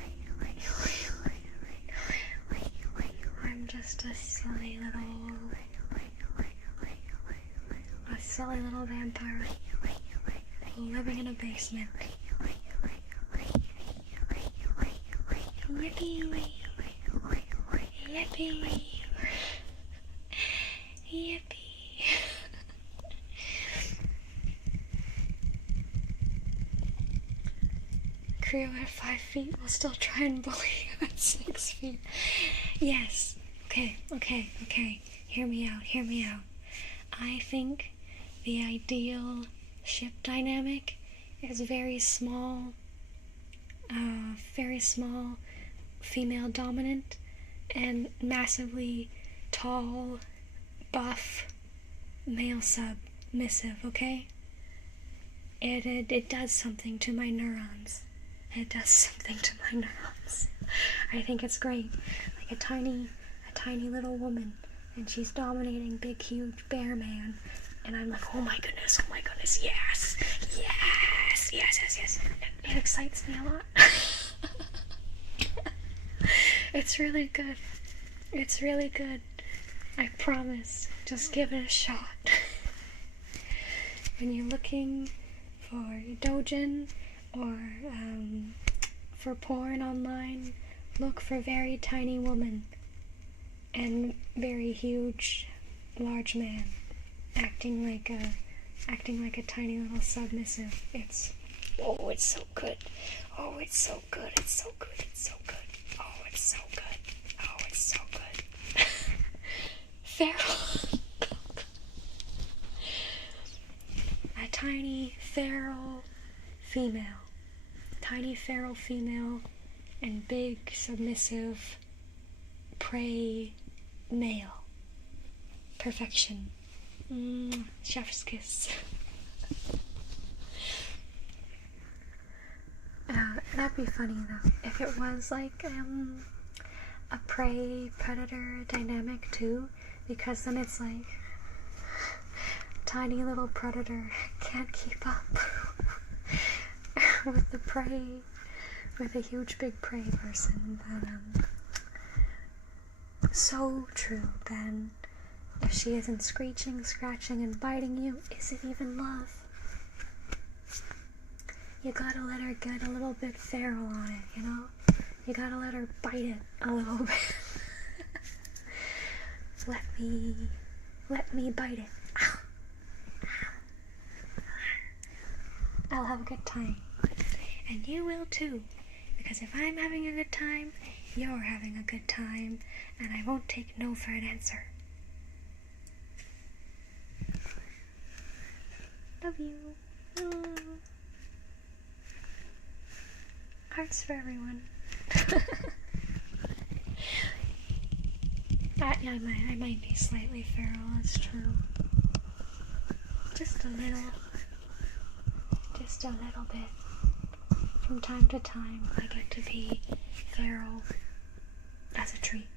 I'm just a silly little vampire living in a basement. Yippee! Yippee! Yippee! Kreo at 5 feet will still try and bully you at 6 feet. Yes. Okay. Hear me out. I think the ideal ship dynamic is very small, female dominant, and massively tall, buff, male submissive, okay? It does something to my neurons. It does something to my neurons. I think it's great. Like a tiny little woman, and she's dominating big, huge bear man, and I'm like, oh my goodness, yes. It excites me a lot. It's really good. I promise. Just give it a shot. When you're looking for doujin or for porn online, look for very tiny woman and very huge, large man acting like a tiny little submissive. It's so good. Oh, it's so good. Feral. A tiny feral female and big submissive prey male. Perfection. Chef's kiss. That'd be funny though if it was like a prey predator dynamic too, because then it's like tiny little predator can't keep up with the prey, with a huge big prey person. Then so true. Then if she isn't screeching, scratching, and biting you, is it even love? You gotta let her get a little bit feral on it, you know? You gotta let her bite it a little bit. Let me bite it. Ow. I'll have a good time. And you will too. Because if I'm having a good time, you're having a good time, and I won't take no for an answer. Love you. Hearts for everyone. I might be slightly feral, that's true. Just a little bit. From time to time, I get to be feral as a treat.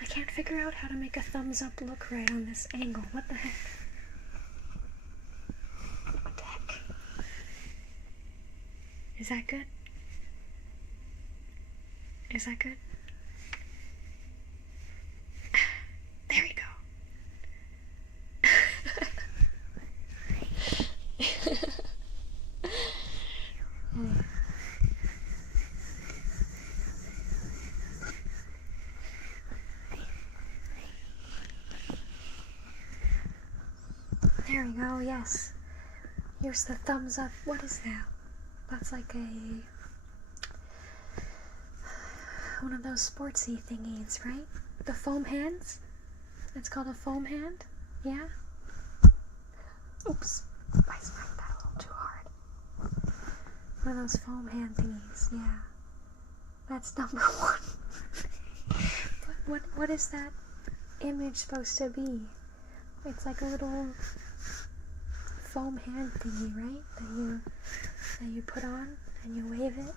I can't figure out how to make a thumbs up look right on this angle. What the heck? Is that good? There we go. There we go, yes. Here's the thumbs up. What is that? That's like one of those sportsy thingies, right? The foam hands? It's called a foam hand? Yeah? Oops. I smacked that a little too hard. One of those foam hand thingies, yeah. That's number 1. But what is that image supposed to be? It's like a little foam hand thingy, right? That you put on and you wave it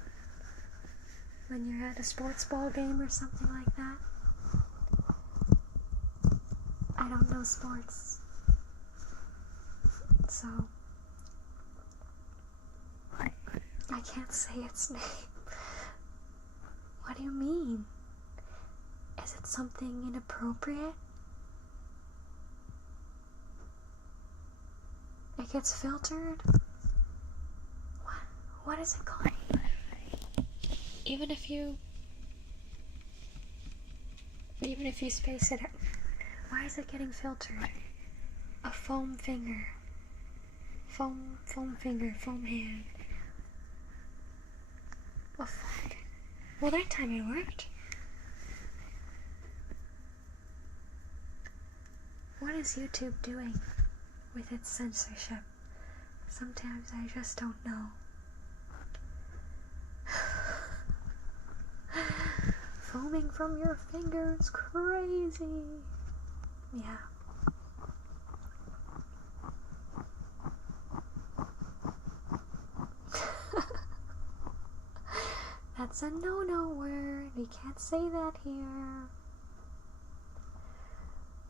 when you're at a sports ball game or something like that. I don't know sports, so I can't say its name. What do you mean? Is it something inappropriate? It gets filtered? What is it called? Even if you space it out. Why is it getting filtered? A foam finger. Foam finger, foam hand. A foam. Well, that time it worked. What is YouTube doing with its censorship? Sometimes I just don't know. Foaming from your fingers, crazy. Yeah. That's a no-no word. We can't say that here.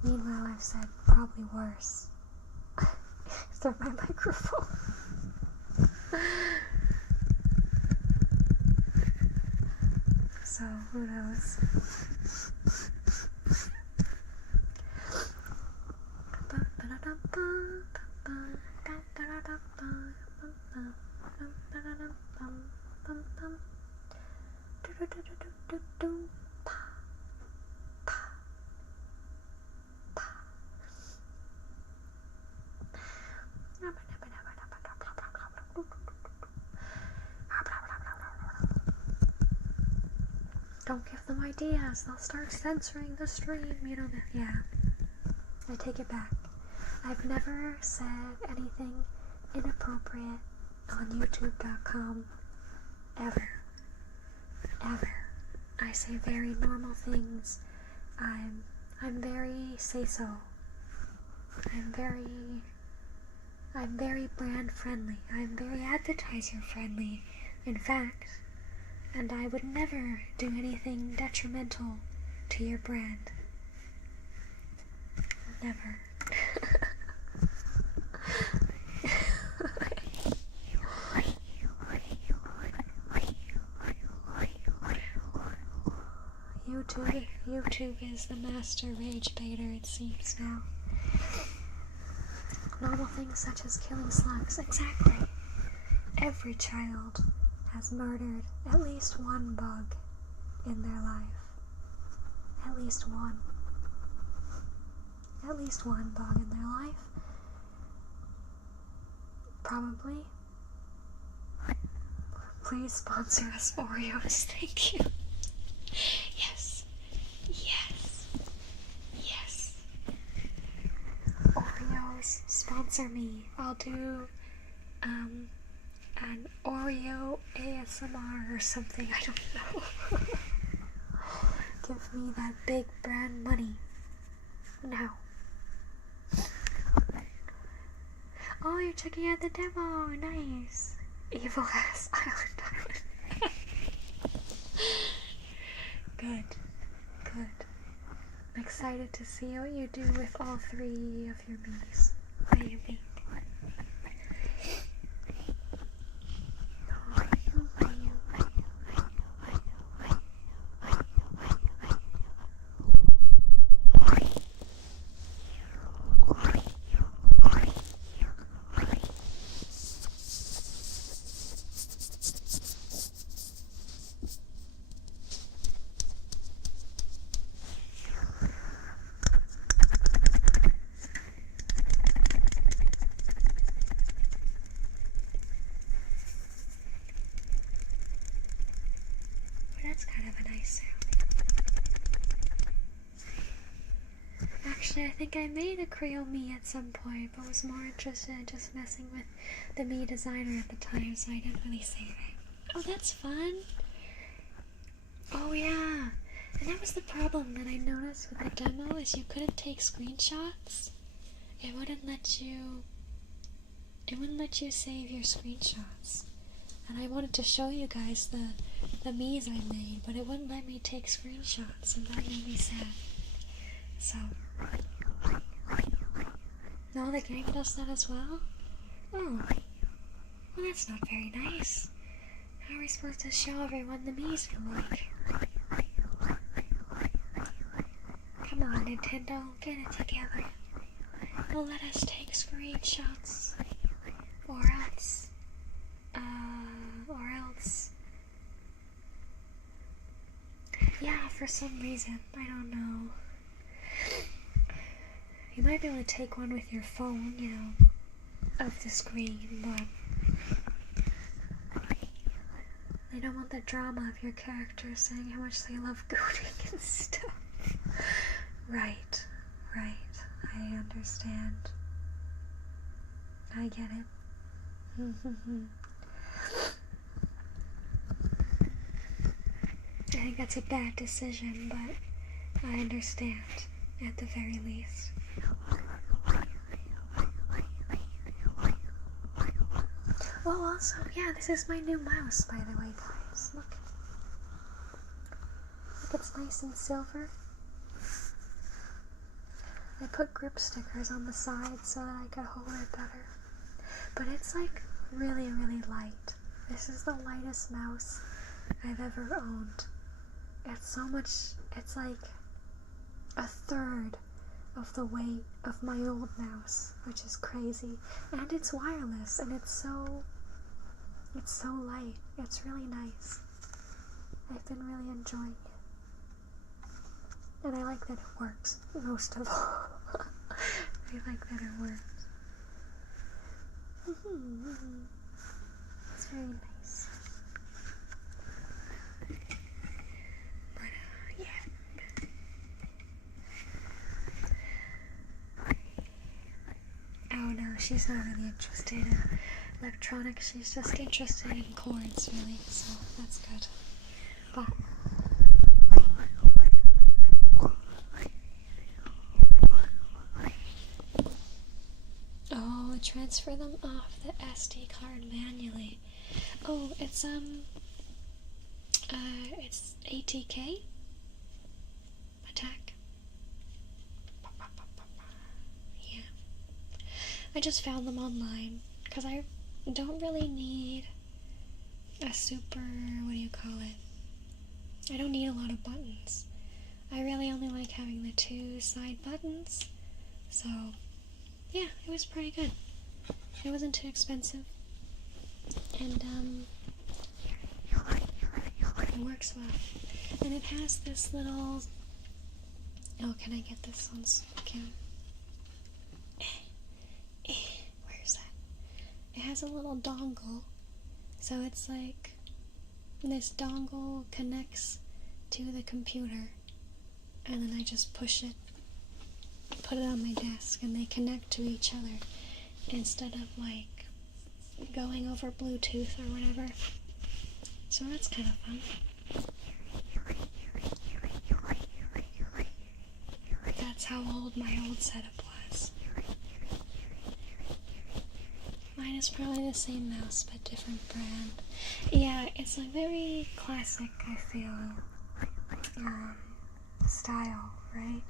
Meanwhile, I've said probably worse. Through my microphone. So, who knows? Don't give them ideas, they'll start censoring the stream, you know that, yeah. I take it back. I've never said anything inappropriate on YouTube.com, ever. Ever. I say very normal things. I'm very say-so. I'm very brand friendly. I'm very advertiser friendly, in fact. And I would never do anything detrimental to your brand. Never. YouTube is the master rage baiter, it seems now. Normal things such as killing slugs, exactly. Every child has murdered at least one bug in their life. At least one. At least one bug in their life. Probably. Please sponsor us, Oreos. Thank you. Yes. Yes. Yes. Oreos, sponsor me. I'll do, an Oreo ASMR or something, I don't know. Give me that big brand money. Now. Oh, you're checking out the demo, nice. Evil ass island. Good. Good. I'm excited to see what you do with all three of your me's. Maybe. That's kind of a nice sound. Actually, I think I made a Kreo me at some point, but was more interested in just messing with the me designer at the time, so I didn't really save it. Oh, that's fun! Oh yeah! And that was the problem that I noticed with the demo, is you couldn't take screenshots. It wouldn't let you save your screenshots. And I wanted to show you guys the me's I made, but it wouldn't let me take screenshots, and that made me sad. So, no, the gang does that as well? Oh, well that's not very nice. How are we supposed to show everyone the me's we like? Come on, Nintendo, get it together. Well, let us take screenshots, or else for some reason. I don't know. You might be able to take one with your phone, you know, of the screen, but they don't want the drama of your characters saying how much they love gooning and stuff. Right. I understand. I get it. I think that's a bad decision, but I understand, at the very least. Oh, also, yeah, this is my new mouse, by the way, guys. Look. Look, it's nice and silver. I put grip stickers on the side so that I could hold it better. But it's like really, really light. This is the lightest mouse I've ever owned. It's so much, it's like a third of the weight of my old mouse, which is crazy. And it's wireless, and it's so light. It's really nice. I've been really enjoying it. And I like that it works, most of all. I like that it works. It's very nice. But, yeah. Oh no, she's not really interested in electronics. She's just interested in chords, really. So that's good. But transfer them off the SD card manually. Oh, it's ATK attack. Yeah. I just found them online because I don't really need a super, what do you call it? I don't need a lot of buttons. I really only like having the 2 side buttons. So, yeah, it was pretty good. It wasn't too expensive. And, it works well. And it has this little... Oh, can I get this on cam? Where's that? It has a little dongle. So it's like... This dongle connects to the computer. And then I just push it, put it on my desk, and they connect to each other instead of like going over Bluetooth or whatever. So that's kind of fun. That's how old my old setup was. Mine is probably the same mouse but different brand. Yeah, it's like very classic, I feel, style, right?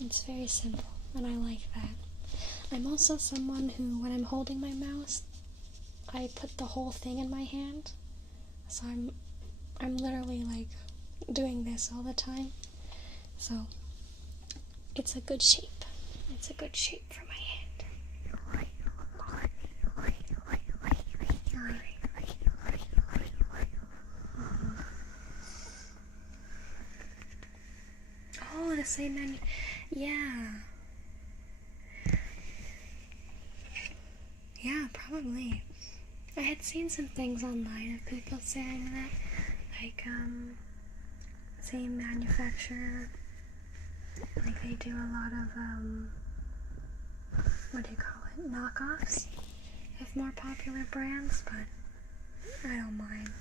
It's very simple, and I like that. I'm also someone who, when I'm holding my mouse, I put the whole thing in my hand. So I'm literally like doing this all the time. So it's a good shape. It's a good shape for my hand. Oh, the same menu. Yeah. Yeah, probably. I had seen some things online of people saying that, like, same manufacturer, like they do a lot of, what do you call it, knockoffs of more popular brands, but I don't mind.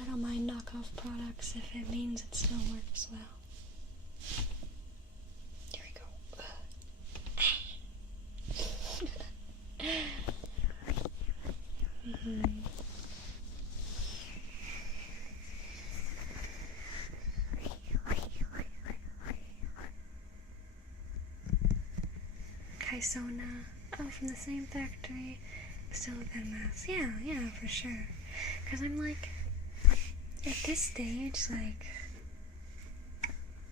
I don't mind knockoff products if it means it still works well. Here we go. Kaisona. Oh, from the same factory. Still a good mouse. Yeah, for sure. Because I'm like, at this stage, like,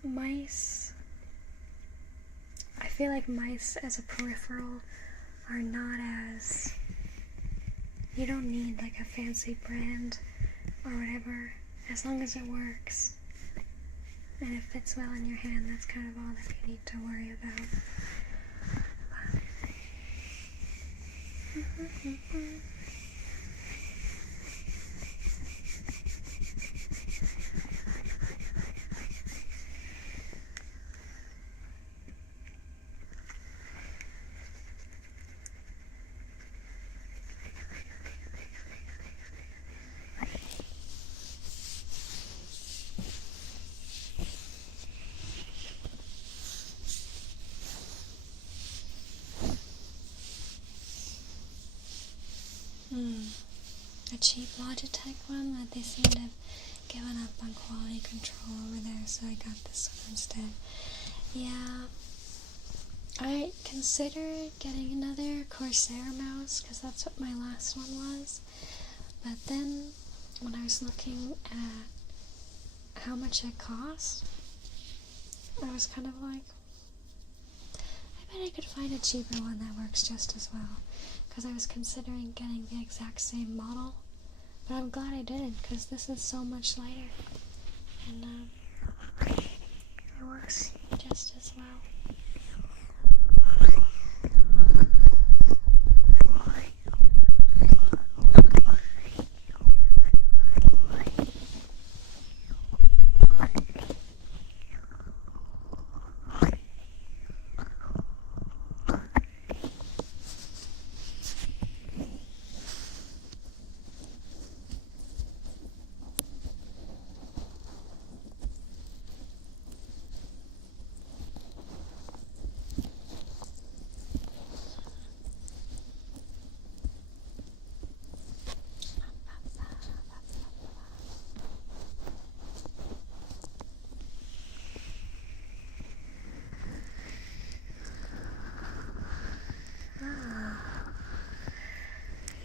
mice, I feel like mice as a peripheral are not as You don't need like a fancy brand or whatever, as long as it works and it fits well in your hand. That's kind of all that you need to worry about. A cheap Logitech one, but they seem to have given up on quality control over there, so I got this one instead. Yeah, I considered getting another Corsair mouse, because that's what my last one was, but then when I was looking at how much it cost, I was kind of like, I bet I could find a cheaper one that works just as well, because I was considering getting the exact same model, but I'm glad I didn't, because this is so much lighter, and it works just as well.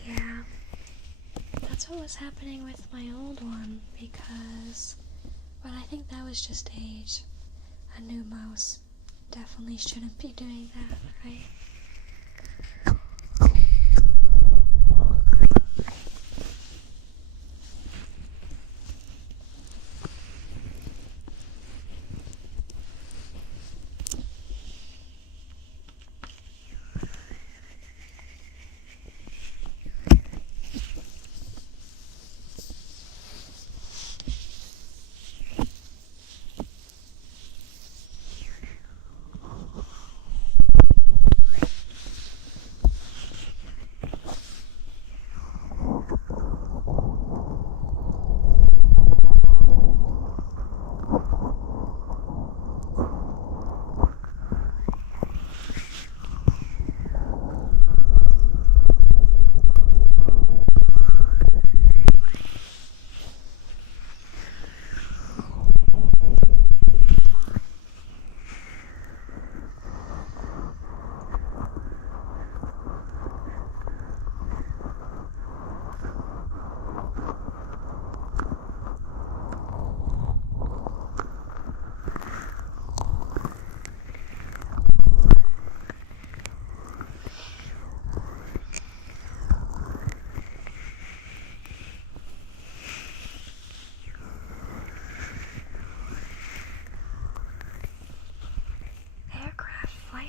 Yeah, that's what was happening with my old one, because, well, I think that was just age. A new mouse definitely shouldn't be doing that, right?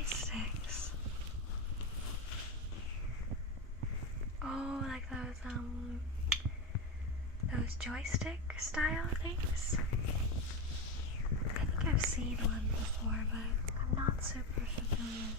Sticks. Oh, like those joystick style things. I think I've seen one before, but I'm not super familiar.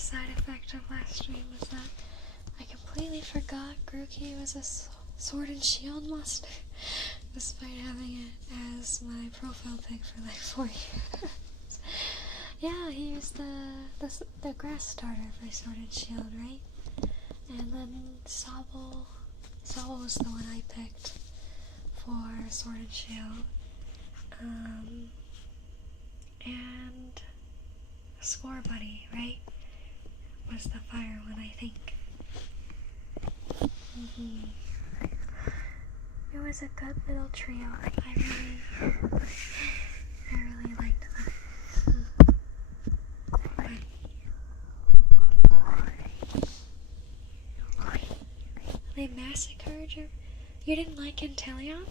side effect of last stream was that I completely forgot Grookey was a sword and shield monster, despite having it as my profile pic for like 4 years. Yeah, he was the grass starter for Sword and Shield, right? And then Sobble was the one I picked for Sword and Shield. And Score Buddy, right? Was the fire one, I think. It was a good little trio. I really liked them. They massacred you? You didn't like Inteleon?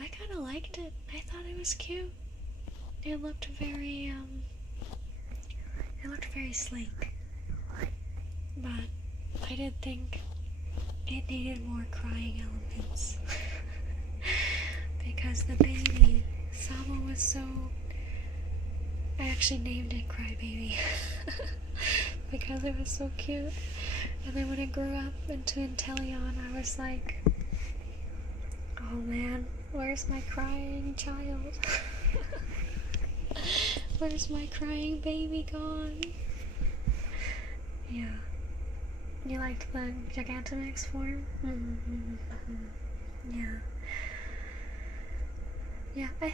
I kind of liked it. I thought it was cute. It looked very sleek. But I did think it needed more crying elements. Because the baby, Sama, was so... I actually named it Crybaby. Because it was so cute. And then when it grew up into Inteleon, I was like, oh man, where's my crying child? Where's my crying baby gone? Yeah. You liked the Gigantamax form? Yeah. Yeah, I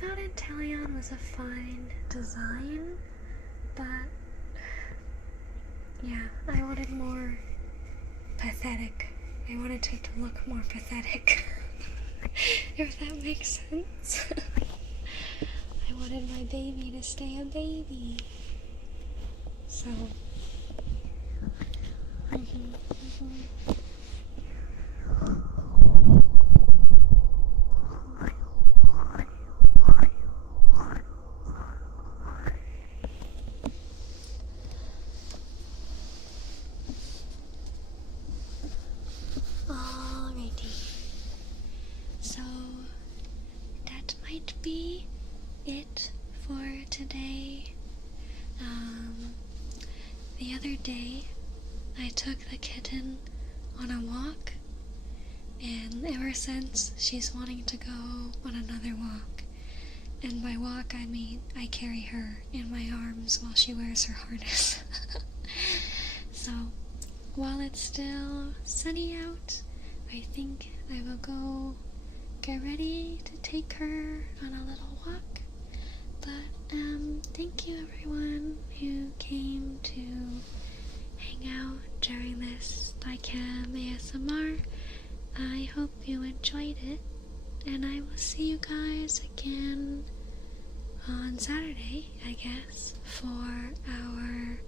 thought Inteleon was a fine design, but yeah, I wanted more pathetic. I wanted it to look more pathetic. If that makes sense. I wanted my baby to stay a baby. So. Alrighty. So that might be it for today. The other day I took the kitten on a walk, and ever since she's wanting to go on another walk. And by walk I mean I carry her in my arms while she wears her harness. So while it's still sunny out, I think I will go get ready to take her on a little walk. But thank you everyone who came to hang out during this Thighcam ASMR. I hope you enjoyed it, and I will see you guys again on Saturday, I guess, for our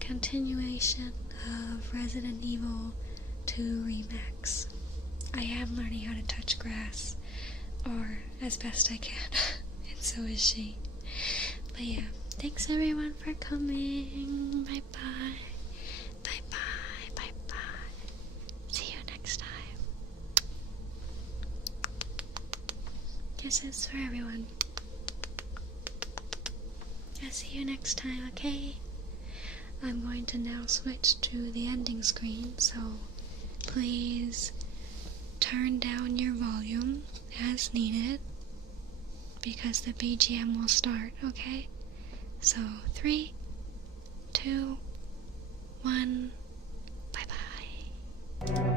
continuation of Resident Evil 2 Remix. I am learning how to touch grass, or as best I can, and so is she. But yeah, thanks everyone for coming. Bye bye. Bye bye. Bye bye. See you next time. Kisses for everyone. I'll see you next time, okay? I'm going to now switch to the ending screen, so please turn down your volume as needed, because the BGM will start, okay? So 3, 2, 1, bye bye.